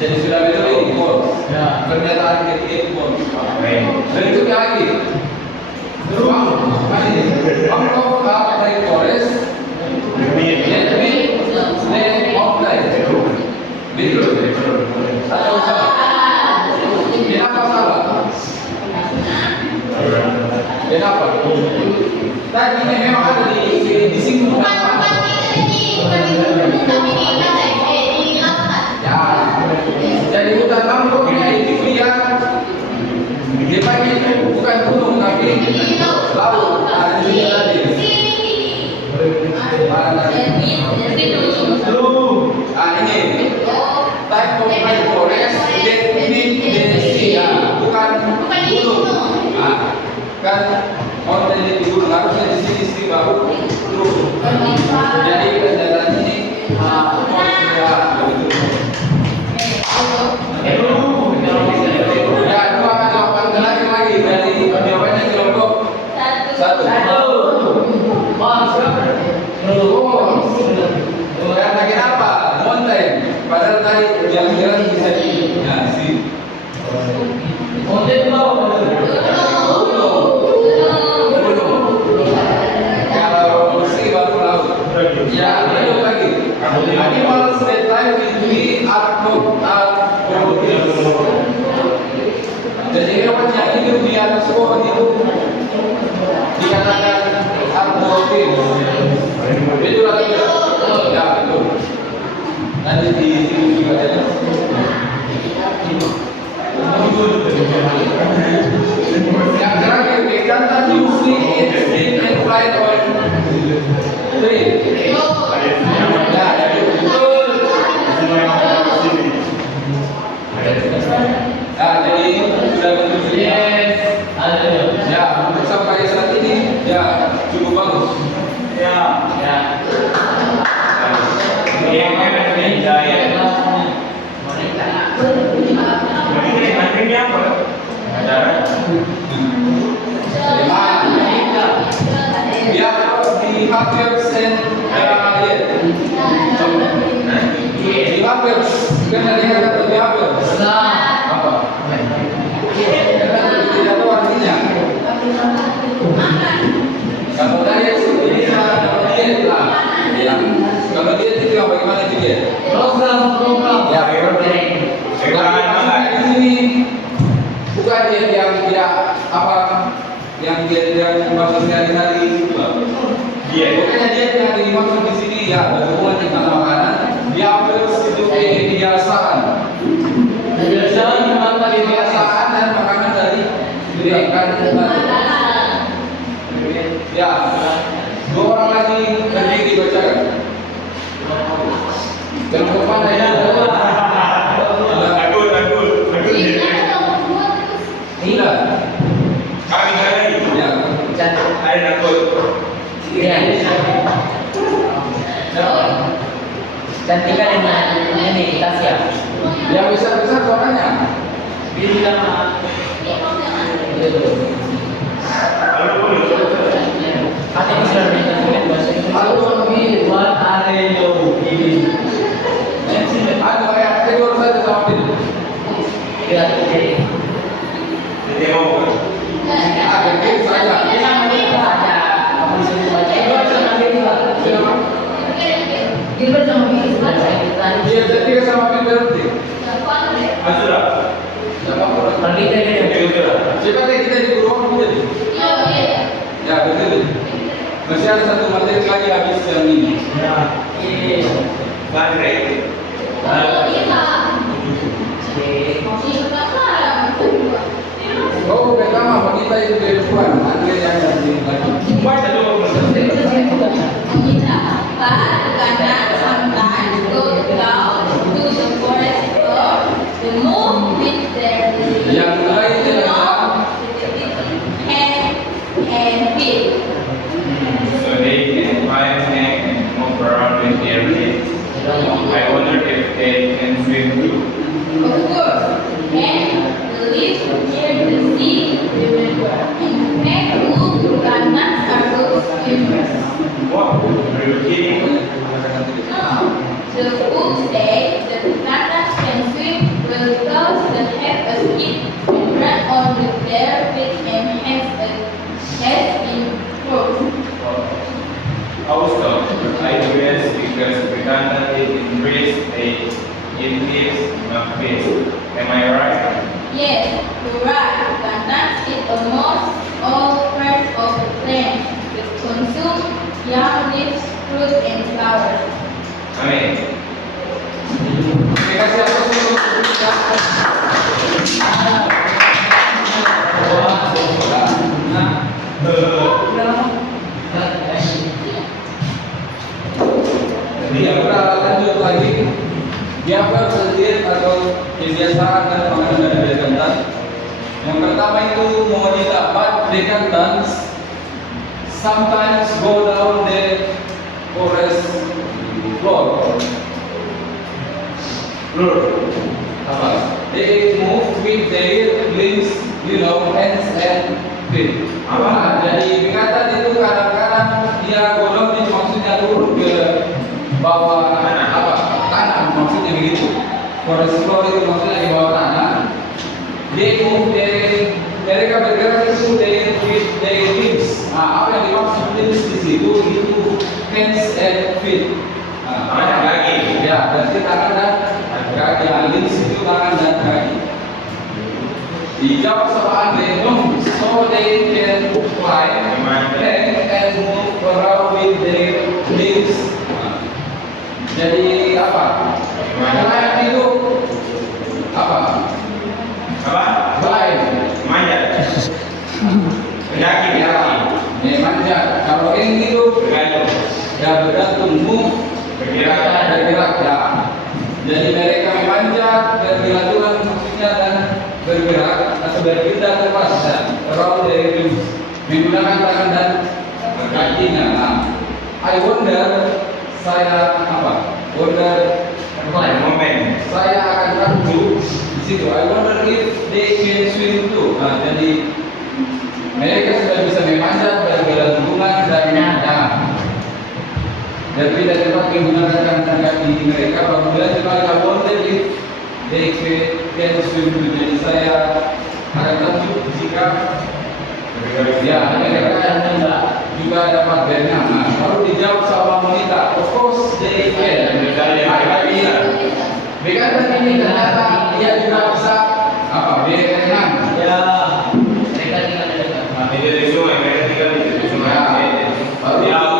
Jadi sudah betul ini false. Ya, pernyataan ketiga itu false. Baik. Berikutnya lagi. One of our forest let me lay offline. Betul. Atau salah? Kenapa salah? Kenapa? Tadi ini memang ada di singgung. Ya. Jadi hutan mangrove-nya itu dia bagi itu bukan gunung tapi laut. Ada di sini tadi. Mana tadi? Ini type of rainforest that meet the sea. Ya, bukan gunung. Kan mountain itu gunung harusnya di sini sih baru true. Jadi kendaraan ini ya betul. Ya, dua jawaban terakhir lagi dari jawabannya kelompok 1. Karena kenapa? Mountain. Padahal tadi jalan-jalan bisa di sini. Kalau si baru laut. Ya, lanjut lagi. Animals that live in tree are called arborists. Jadi hewan yang hidup di atas pohon itu dikatakan arborists. Betul atau tidak? Ya, betul. Nanti di sini juga ada. Yang terakhir, Bekantans usually sleep and fly on tree. Ya, jadi betul. Ya, jadi sudah betul sini. Ya, untuk sampai saat ini ya cukup bagus. Ya. Ya. Yang mana nih? Ya. Ini nantinya apa? Acara. Biar di Hafiz and di Hafiz kan ada yang kata di Hafiz. Apa? Tidak tahu artinya. Kalau diet ini kalau diet lah. Ya. Kalau diet itu yang bagaimana itu diet? Program. Ya, Sekarang mana? di sini bukan diet yang tidak apa yang diet yang dimaksud sehari-hari itu. Iya. Pokoknya diet yang dimaksud di sini ya berhubungan dengan makanan. Dia harus itu kebiasaan. Kebiasaan dan makanan dari didikan tadi. Ya, dua orang lagi berdiri dibacakan. Yang depan ada Takut. tidak. Kami lagi. Ya, Ada takut. Cantika dengan ini Tasya. yang besar-besar suaranya. Atau bisa dengan bahasa Indonesia. What are you giving? Ada ayat tegur saja sama dia. Ya, jadi Jadi mau. Ada tegur saja. Dia jadi sama dia berarti. Sudah. Siapa orang? Sudah. Siapa kita di guru jadi? Ya betul. Masih ada satu materi lagi habis yang ini. Baterai. Oh, pertama wanita itu perempuan, ada yang lagi. Baca dulu. Yang lain adalah So they can fly neck and move around with their legs. I wonder if they can swim too. Of course, and live near the sea, remember. In fact, all planets are good swimmers. What? Are you kidding? No, the book says that planets can swim because they have a skin and run on with their feet and has in throat. Also, I guess because Uganda is in Greece, it lives not fish. Am I right? Yes, you're right. Planets eat almost all parts of the plant. They consume young leaves, fruit, and flowers. Amin. Terima kasih atas Ya, kita lanjut lagi. Dia bersedia atau kebiasaan dan makanan dari bekantan. Yang pertama itu wanita bekantan sometimes go down the forest floor. Apa? They move with their limbs, hands and feet. Apa? Jadi bekantan itu kadang-kadang dia golong itu maksudnya turun ke bawah apa? Tanah maksudnya begitu. Forest floor itu maksudnya di bawah tanah. They move mereka bergerak itu with their limbs. Apa yang dimaksud limbs di situ itu hands and feet. Tangan kaki. Ya, berarti tangan dan kaki. Limbs itu tangan dan kaki. Dijawab sama Andre, so they can fly and move around with their limbs. Jadi apa? Nelayan itu apa? Apa? Fly. Manjat. Pendaki. Ya, Ya bergantung move bergerak ya. Jadi mereka memanjat bergelantungan maksudnya dan bergerak atau berpindah ke pasar roll dari menggunakan tangan dan kakinya. Nah, I wonder saya apa? Wonder Moment. saya akan ragu di situ. I wonder if they can swim too. Nah, jadi mereka sudah bisa memanjat bergelantungan dan dan tidak dapat menggunakan tangan kaki mereka. Apabila I wonder if they can swim too. Jadi saya akan ragu jika ya mereka juga dapat berenang. Nah, baru dijawab sama wanita. Of course they can. Bekantan ini ternyata dia juga bisa apa? Berenang. Ya, mereka tinggal di dekat. Tidak di sungai, mereka tinggal di sungai. Baru Tahu.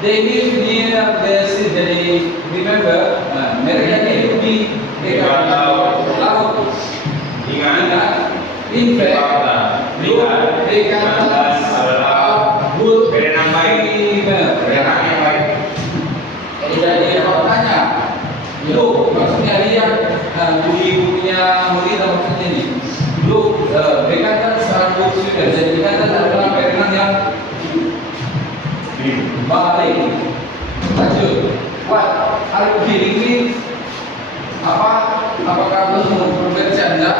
they live near the sea. Jadi remember, mereka hidup di dekat laut. Ingat. In fact, bekantan adalah good berenang baik. Berenang yang baik. Jadi kalau tanya, lu maksudnya lihat bukunya Murida maksudnya ini, lu bekantan selalu sudah. Jadi bekantan adalah berenang yang balik. Lanjut. What are you feeling me? Apakah lu mau bercanda?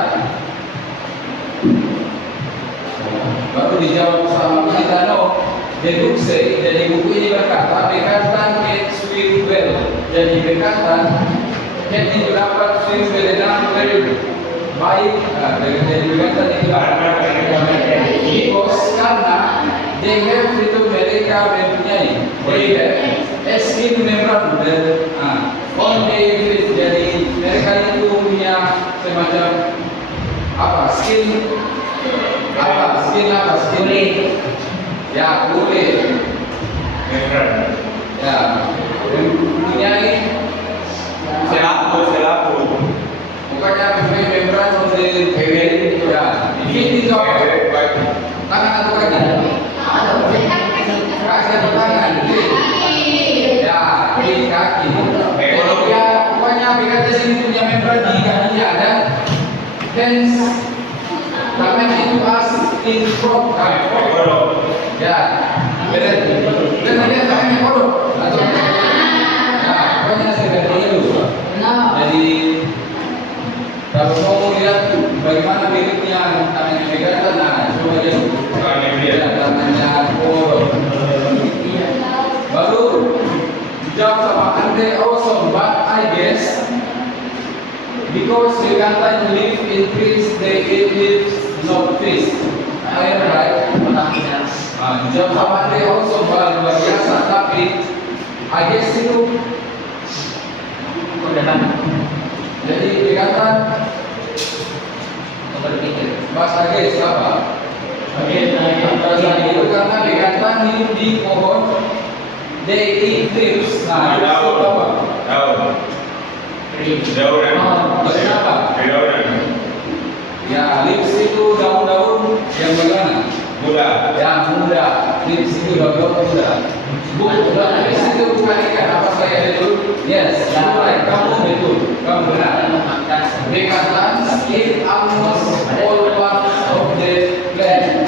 Baru dijawab sama kita no. The book say, jadi buku ini berkata bekantan can swim well. Jadi bekantan can itu dapat swim well dengan baik. Jadi bekantan itu dapat because karena they have itu mereka mempunyai they have skin membrane on their face. Jadi mereka itu punya semacam skin Kulit. ya kulit ya mempunyai Selapu. bukannya mempunyai membran untuk ya ini tangan atau kaki atau tangan ya kaki ya pokoknya bekantan sini punya membran di kakinya dan hence namanya itu as in front ya benar dan lihat tangannya kodok atau nah pokoknya seperti itu. Jadi kalau mau lihat bagaimana miripnya tangannya bekantan, nah coba lihat tangannya kodok. Baru dijawab sama Andre awesome, but I guess because bekantan live in trees, they eat leaves, not fish. I am right. Dijawab sama Andre awesome, luar biasa. Tapi I guess itu jadi bekantan bahasa guys apa? Bahasa itu karena bekantan hidup di pohon, they eat leaves. Nah, itu apa? Kenapa? Ya, leaves itu daun-daun yang bagaimana? Ya, muda. Leaves itu daun-daun muda. Leaves itu bukan ikan. Apa saya betul? Yes, right. Kamu betul. Kamu benar. Bekantan eat almost all parts of the plant.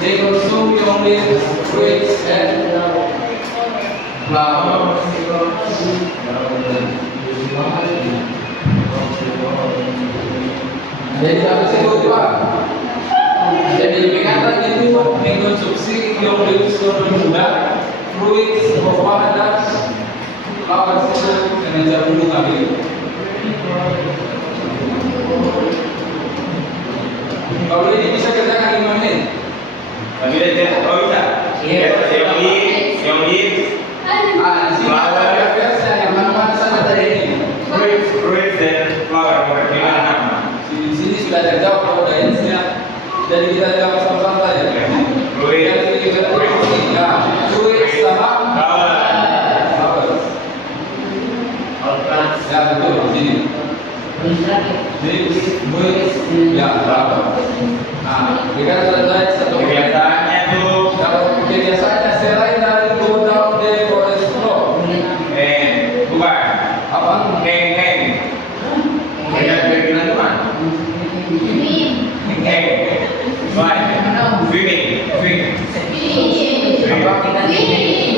They consume young leaves, fruits, and flowers. Jadi apa sih itu Pak? Jadi bekantan itu mengkonsumsi young leaves muda, fruits, buah-buahan dan flowers itu dengan bunga biru. Kalau ini bisa kerjakan 5 menit. Tapi dia oh bisa. Yang leaves. Di sini ada referensinya yang mana-mana saja dari ini. Fruits dan flower. Di sini sudah ada jawab kalau dainsnya. Jadi kita jawab sama-sama saja. Fruits sama flowers. Ya betul di sini. Ya berapa? Nah, kita selesai satu Kebiasaannya tuh kalau kebiasaannya selain dari 2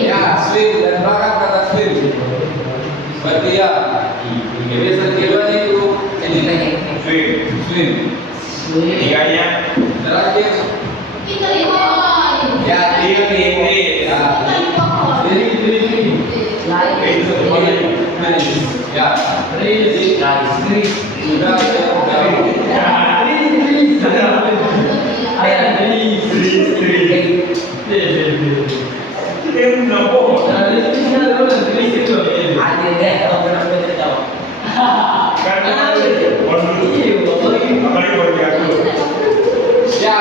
Ya, swim dan belakang kata swim. Berarti ya. Kebiasaan keduanya itu ini Swim. swim. Tiganya. Terakhir ya Diri. ya diri. Ya sudah Em no puedo. ya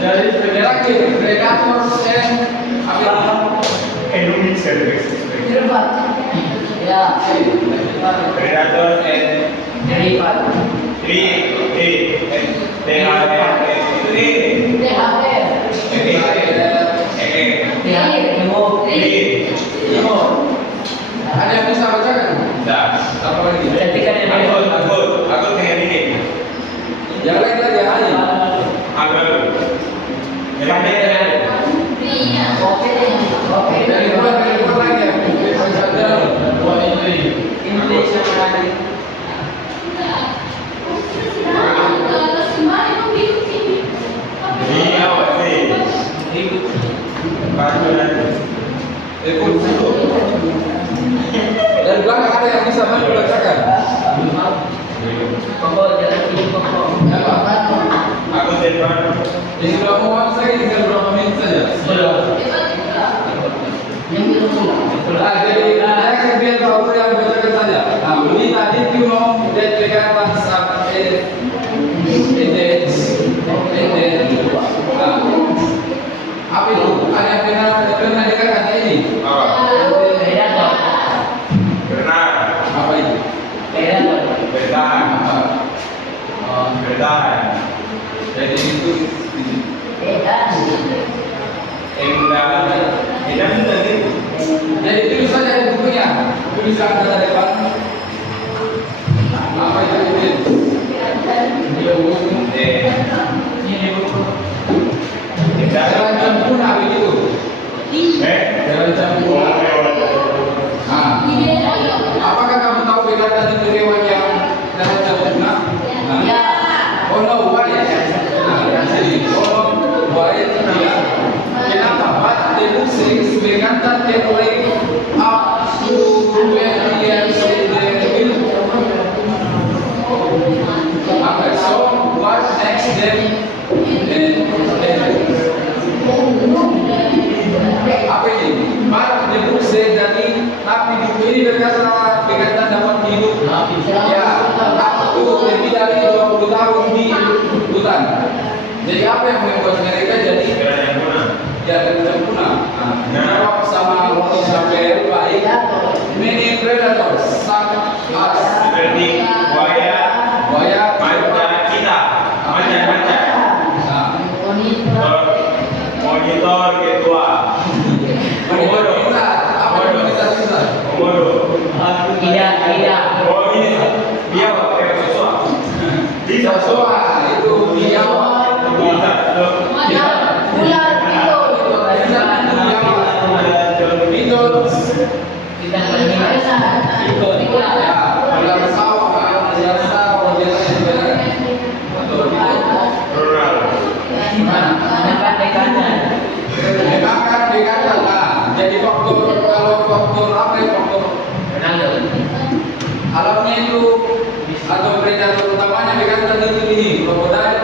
dari terakhir predator and apa En un mixer de Ya, Predator and derivat. ada yang bisa bacakan apa lagi Cantikan yang yang lain lagi aja dari luar lagi ya English yang mana? dari belakang ada yang bisa bantu bacakan Pokok jalan hidup pokok. yang sudah mau habis lagi tinggal berapa menit saja nah jadi saya akan biar tahu yang bacakan saja nah bunyi tadi you know that we can WhatsApp apa itu ada yang pernah dengar kata ini apa itu jadi itu jadi tulis saja di bukunya tulisan kata depan apa itu jalan campur begitu jalan campur nah apakah kamu tahu bedakan itu hewan yang jalan campur nah oh no why jadi oh no why tidak kenapa but they look serious begantan they play up to 20 years in the field okay so what next then apa ini? Mak dia say dari tapi buku ini berkata dapat hidup ya aku lebih dari 20 tahun di hutan. Jadi apa yang membuat mereka jadi sempurna? Jawab sama waktu sampai baik. Many predators such as buaya, Monitor ketua. apa yang kita bisa? Tidak. Oh ini dia pakai sesuatu. Bisa Soa itu dia Kita ikut. ular sawah memang kan dikatakan lah. Jadi faktor apa ya faktor alamnya itu atau predator utamanya dikatakan itu ini krokodil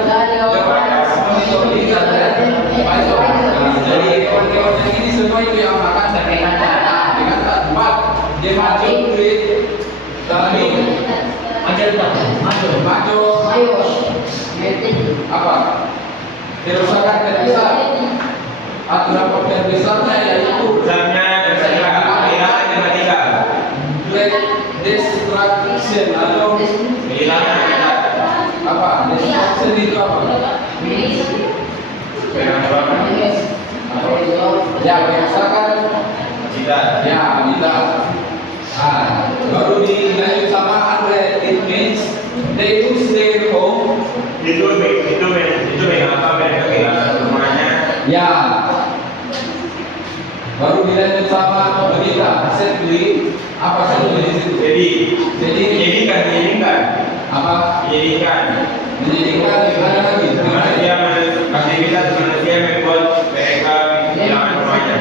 jadi hewan-hewan yang ini semua itu yang makan dikatakan empat dia maju tapi maju apa kerusakan terbesar atau dampak terbesarnya yaitu black destruction atau apa destruction itu apa ya kerusakan ya tidak baru dilanjut sama Andre it means they lose their home itu mengapa mereka kehilangan rumahnya? ya Baru dilanjut sama berita, assembly, apa assembly di situ? Jadi menjadikan Apa? menjadikan Ada lagi. manusia aktivitas manusia membuat mereka kehilangan rumahnya.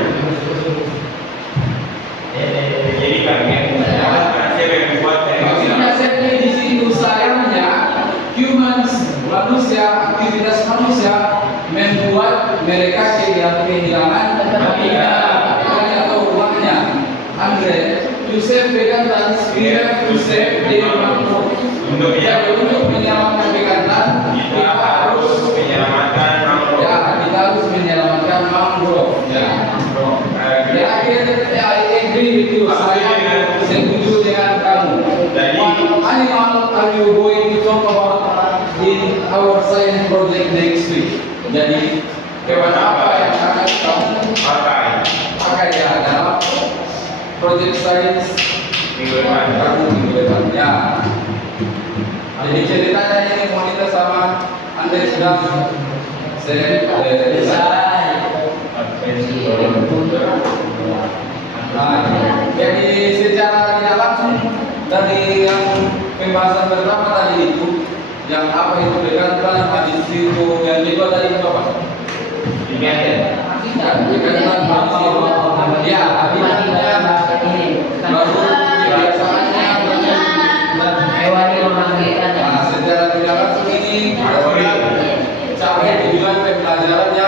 Menjadikan manusia membuat mereka Maksudnya kehilangan. assembly di situ sayangnya aktivitas manusia membuat mereka kehilangan atau rumahnya. Andre, to save bekantan, we have to save their mangrove. Jadi untuk menyelamatkan bekantan, Kita harus menyelamatkan mangrove. kita harus menyelamatkan mangrove. Terakhir, I agree with you. Saya setuju dengan kamu. What animal are you going to talk about in our science project next week? Jadi hewan apa yang akan kamu pakai ya dalam project science Minggu depan. kamu minggu depan? Ya. Jadi ceritanya ini Monita sama Andre sedang jadi secara tidak langsung dari yang pembahasan pertama tadi itu yang apa itu bekantan, habis itu yang kedua tadi itu apa? Bekantan manusia. Ya, habitatnya baru kebiasaannya Nah, secara tidak langsung ini sampai tujuan pembelajarannya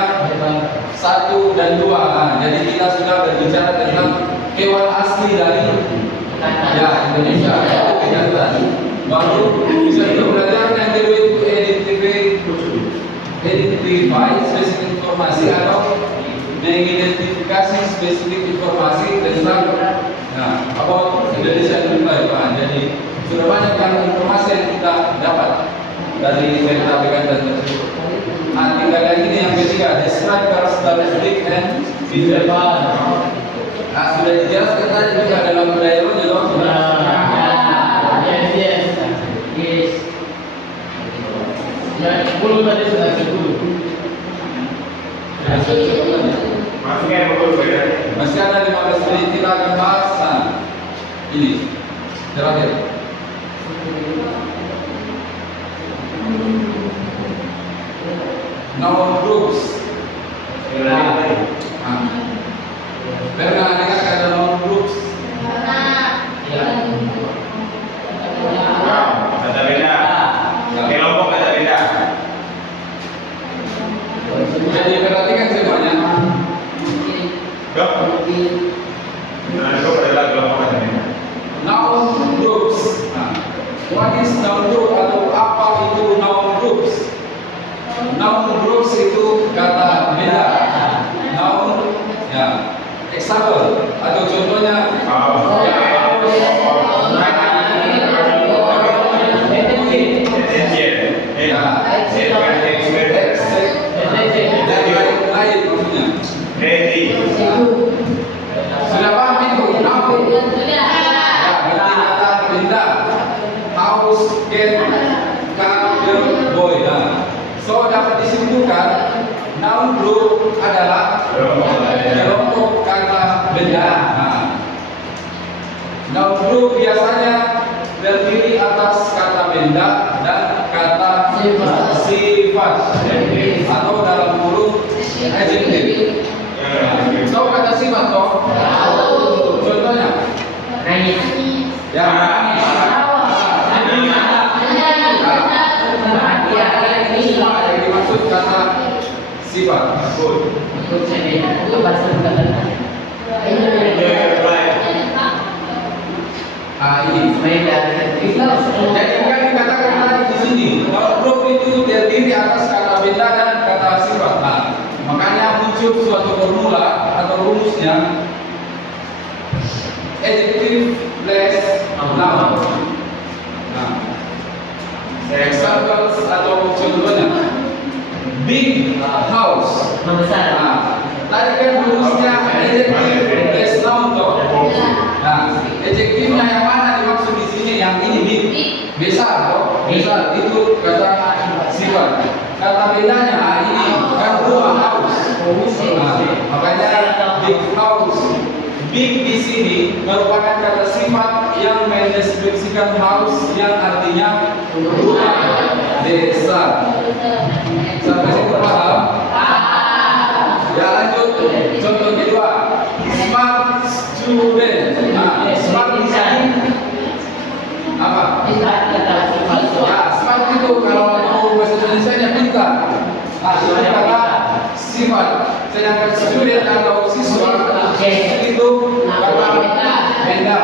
1 dan 2. Nah, jadi kita sudah berbicara tentang hewan asli dari Indonesia, yaitu bekantan. Baru bisa kita belajar yang kedua itu identify spesifik informasi atau mengidentifikasi spesifik informasi tentang about Indonesia Life. Jadi sudah banyak yang informasi yang kita dapat dari cerita bekantan tersebut. Nah, tinggal lagi nih yang ketiga, describe characteristic and feature. Nah, sudah dijelaskan tadi juga dalam dialognya loh. Masuknya yang betul bedanya. Masih ada 15 menit kita akan bahas. Nah, ini terakhir. Noun groups. Pernah dengar kata noun groups? Kata beda. Kelompok kata beda. Jadi perhatikan semuanya. Dok. Itu adalah kelompok kata beda. Noun groups. Nah, what is noun group atau apa itu noun groups? Noun groups itu kata beda. Noun, ya, example atau contohnya. Sudah paham itu? Noun. Ya, berarti kata benda. House, cat, car, girl, boy. Nah, so dapat disimpulkan noun group adalah kelompok kata benda. Nah, noun group biasanya terdiri atas kata benda dan kata sifat atau dalam kurung adjektif. Tahu kata sifat toh? Contohnya? Ya, yang dimaksud kata sifat. Jadi kan dikatakan tadi di sini, noun group itu terdiri atas kata benda dan kata sifat. Nah, makanya muncul suatu formula atau rumusnya adjective plus noun. Nah, examples atau contohnya big house. Nah, tadi kan rumusnya adjective plus noun toh. Nah, adjektifnya yang mana dimaksud di sini? Yang ini big, besar toh, besar itu kata sifat. Kata bedanya ini kan rumah house. Nah, makanya big house big di sini merupakan kata sifat yang mendeskripsikan house yang artinya rumah desa. Sampai situ paham? Ya lanjut. Contoh kedua, smart student. Nah, smart di sini apa? Ya, smart itu kalau mau bahasa Indonesia pintar. Nah, itu kata sifat. Sedangkan student atau siswa itu kata benda.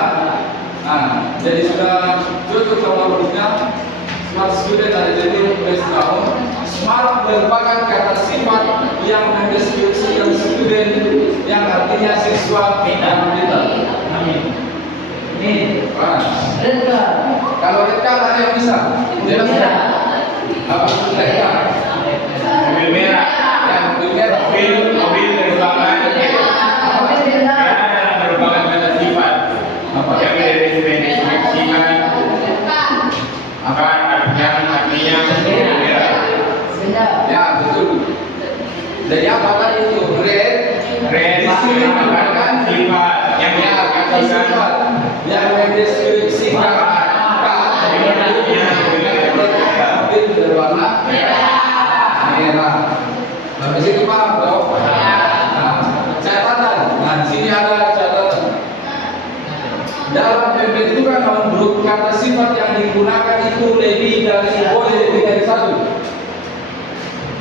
Nah, jadi sudah cocok sama hurufnya. Smart student ada jadi best noun. Smart merupakan kata sifat yang mendeskripsikan student yang artinya siswa yang pintar. Kalau rekal ada yang bisa? Jelaskan. Apa itu rekal? Mobil merah. Ya, mobil merah. Mobil merupakan kata sifat. Apa? Yang mendeskripsikan akan artinya mobil merah. Ya, betul. Jadi apa tadi itu? Red. Red Di sini merupakan sifat yang kata sifat yang mendeskripsikan mobil berwarna merah. Sampai situ paham dong? Nah, catatan. Nah, di sini ada catatan. Dalam pembentukan noun group, kata sifat yang digunakan itu boleh lebih dari satu.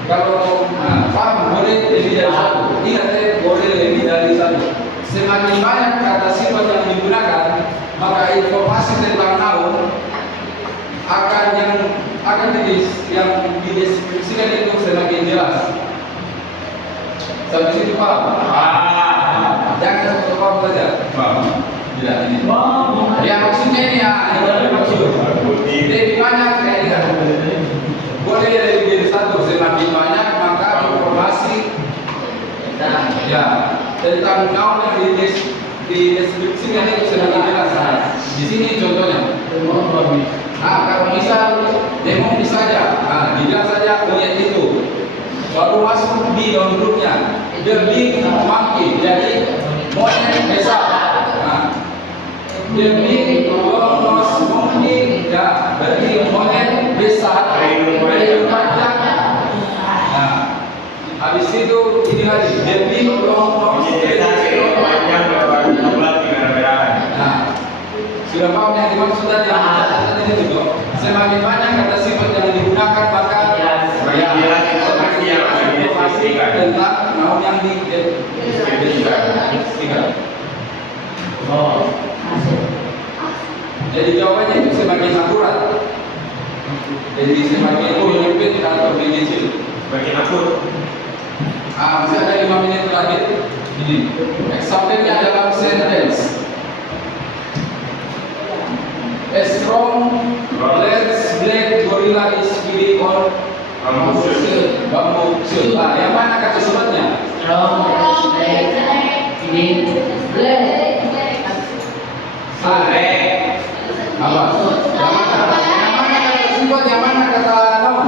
Kalau paham boleh lebih dari satu. Ingat ya, boleh lebih dari satu. Semakin banyak kata sifat yang digunakan, maka informasi tentang noun yang dideskripsikan itu semakin jelas. Sampai situ paham? Jangan satu paham saja. Tidak ini. Ya maksudnya ini ya, ini maksud. Lebih banyak kayak ini. Boleh lebih dari satu. Semakin banyak maka informasi ya tentang noun yang dideskripsikan itu semakin jelas. Di sini contohnya. Kalau misal demo saja, bilang saja monyet itu baru masuk di dalam grupnya, the big monkey, jadi monyet besar. The big long-nosed monkey, ya berarti monyet besar, berhidung panjang. Nah, habis itu ini lagi, the big long-nosed panjang berwarna merah. Nah, sudah paham yang dimaksud tadi? Ini juga semakin banyak kata sifat yang digunakan maka semakin jelas informasi yang akan dideskripsikan tentang noun yang dideskripsikan. Jadi jawabannya itu semakin akurat. Jadi semakin menyempit atau lebih kecil. semakin akur. Masih ada 5 menit terakhir. Ini example-nya dalam sentence. A strong, black gorilla is feeding on bamboo shoot. Yang mana kata sifatnya? Apa? Yang mana kata sifat? Yang mana kata noun?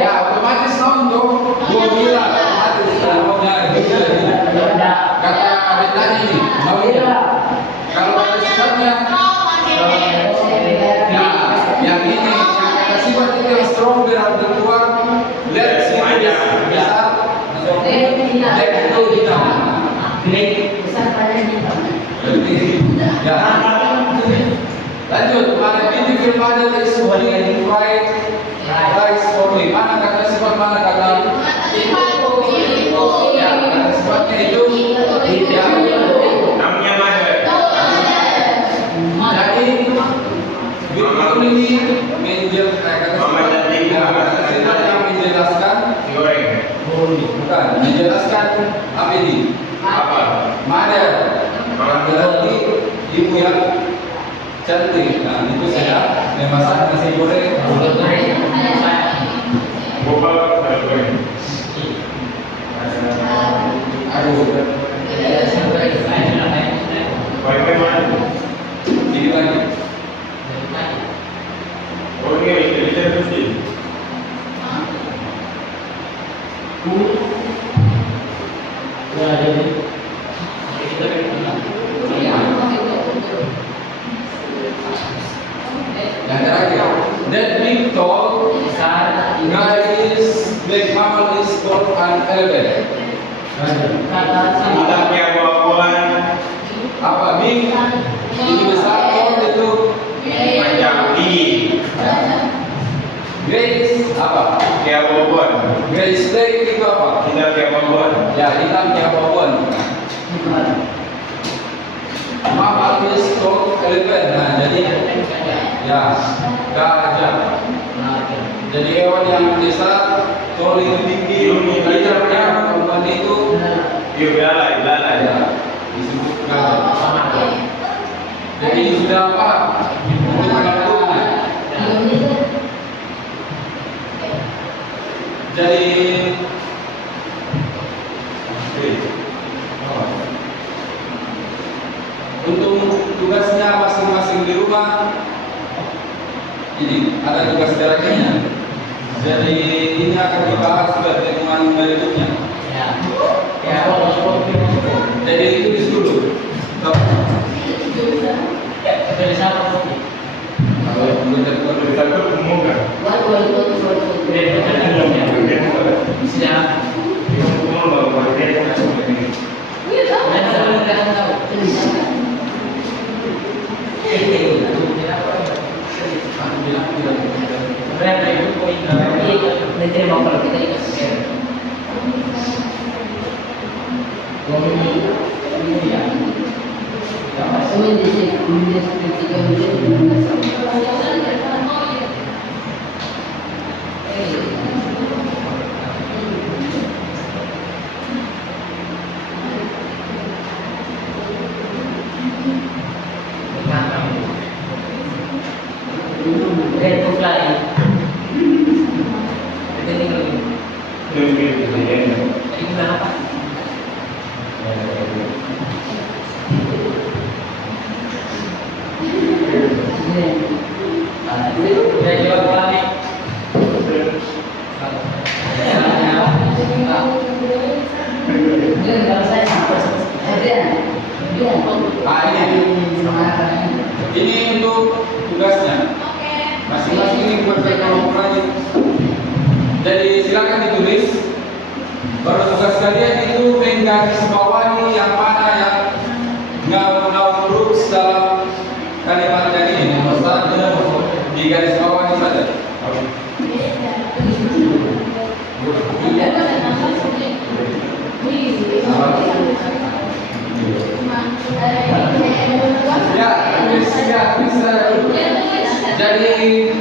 Ya otomatis noun dong. Gorilla otomatis nounnya kata bedanya ini. Kalau kata sifatnya yang ini yang kata sifat itu yang strong berarti keluar black itu besar atau black itu hitam. Ya. Lanjut, mana beautiful mother is cooking fried rice for me. Mana kata sifat, mana kata? Ya, kata sifatnya itu ya. Namanya mother. Jadi beautiful ini sifat yang menjelaskan Goreng. bukan menjelaskan apa ini? Apa? Mother berarti ibu yang cantik. Nah itu saya memasak nasi goreng. Bobal goreng. Aduh. Goreng mana? Ini lagi. Oh ini bisa. Yang terakhir, that big tall guy is black mammal is called an elephant. Kita punya buah-buahan Apa big? Ini besar, tall itu macam tinggi. Grace apa? Kayak buah-buahan. Grace black itu apa? Kita punya buah-buahan. Ya, hitam kayak apapun. Mammal is called elephant. Nah, jadi ya gajah. Jadi hewan yang besar, tol itu tinggi, hidupnya perempuan itu Yuk, belalai, belalai. ya disebut gajah. Jadi sudah apa? Untuk penentunya. Jadi untuk tugasnya masing-masing di rumah ini ada tugas terakhirnya. Jadi ini akan dibahas sudah temuan berikutnya. Jadi ditulis dulu. Kalau belum tertulis Kita tuh semoga. Ini untuk tugasnya. Masing-masing ini buat kelompok lain. Jadi silakan ditulis. Baru tugas kalian itu menggarisbawahi yang mana yang ngaul huruf dalam kalimat yang ini. Nomor satu di garis bawahi saja. Jadi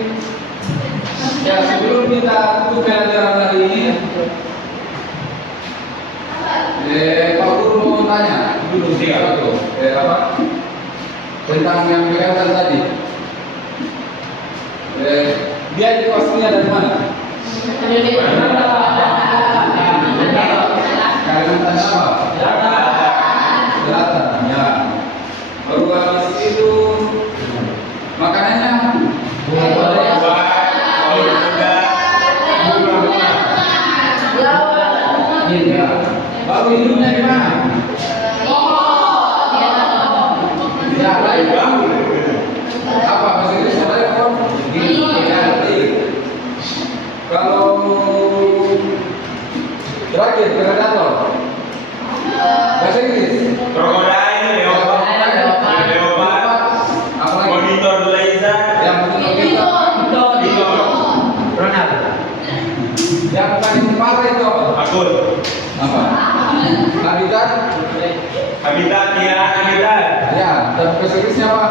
ya sebelum kita tutup pelajaran hari ini, Pak Guru mau tanya dulu satu, apa tentang yang kelihatan tadi. Dia itu aslinya dari mana? Kalimantan apa? Selatan. Ya. Baru habis itu makanannya ya. Baru hidupnya di mana? Ya, baik. Apa bahasa Inggris telepon? Kalau terakhir predator bahasa Inggris Krokodil, leopard, apalagi monitor laser, yang betul yang paling parah itu apa? akun, Apa? Habitat? habitat, Ya, tapi bahasa Inggrisnya apa?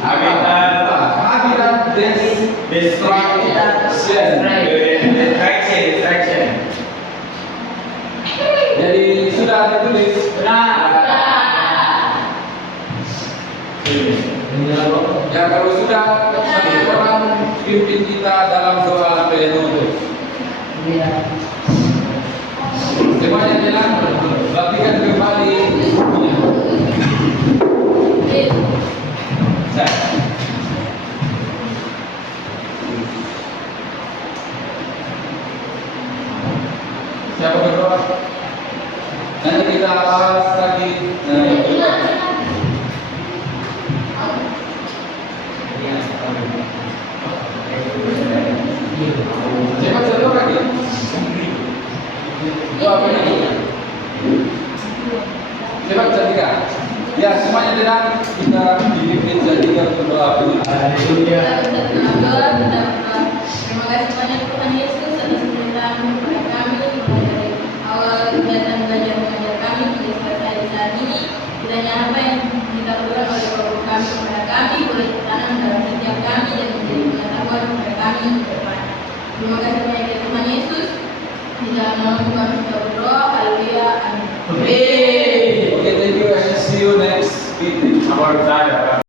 Habitat. Habitat distraction. Jadi sudah ditulis. Ya kalau sudah satu orang pimpin kita dalam doa penutup. Semuanya jalan, bagikan kembali. Siapa berdoa? Nanti kita bahas lagi. Cepat satu lagi. Itu apa ini? Cepat tiga. Ya semuanya tenang. Kita dipimpin tiga berdoa dulu. Kita berdoa, kita berdoa. Terima kasih banyak Tuhan Yesus atas pemerintahan kepada kami mulai dari awal kegiatan belajar mengajar kami hingga selesai di saat ini. Kiranya apa yang kita berikan oleh Bapak kami kepada kami boleh ditanam dalam setiap kami dan menjadi pengetahuan kepada kami ke depan. Terima kasih banyak ya Tuhan Yesus. Di dalam nama Tuhan kita berdoa. Haleluya. Amin. Okay, thank you and see you next meeting. About that.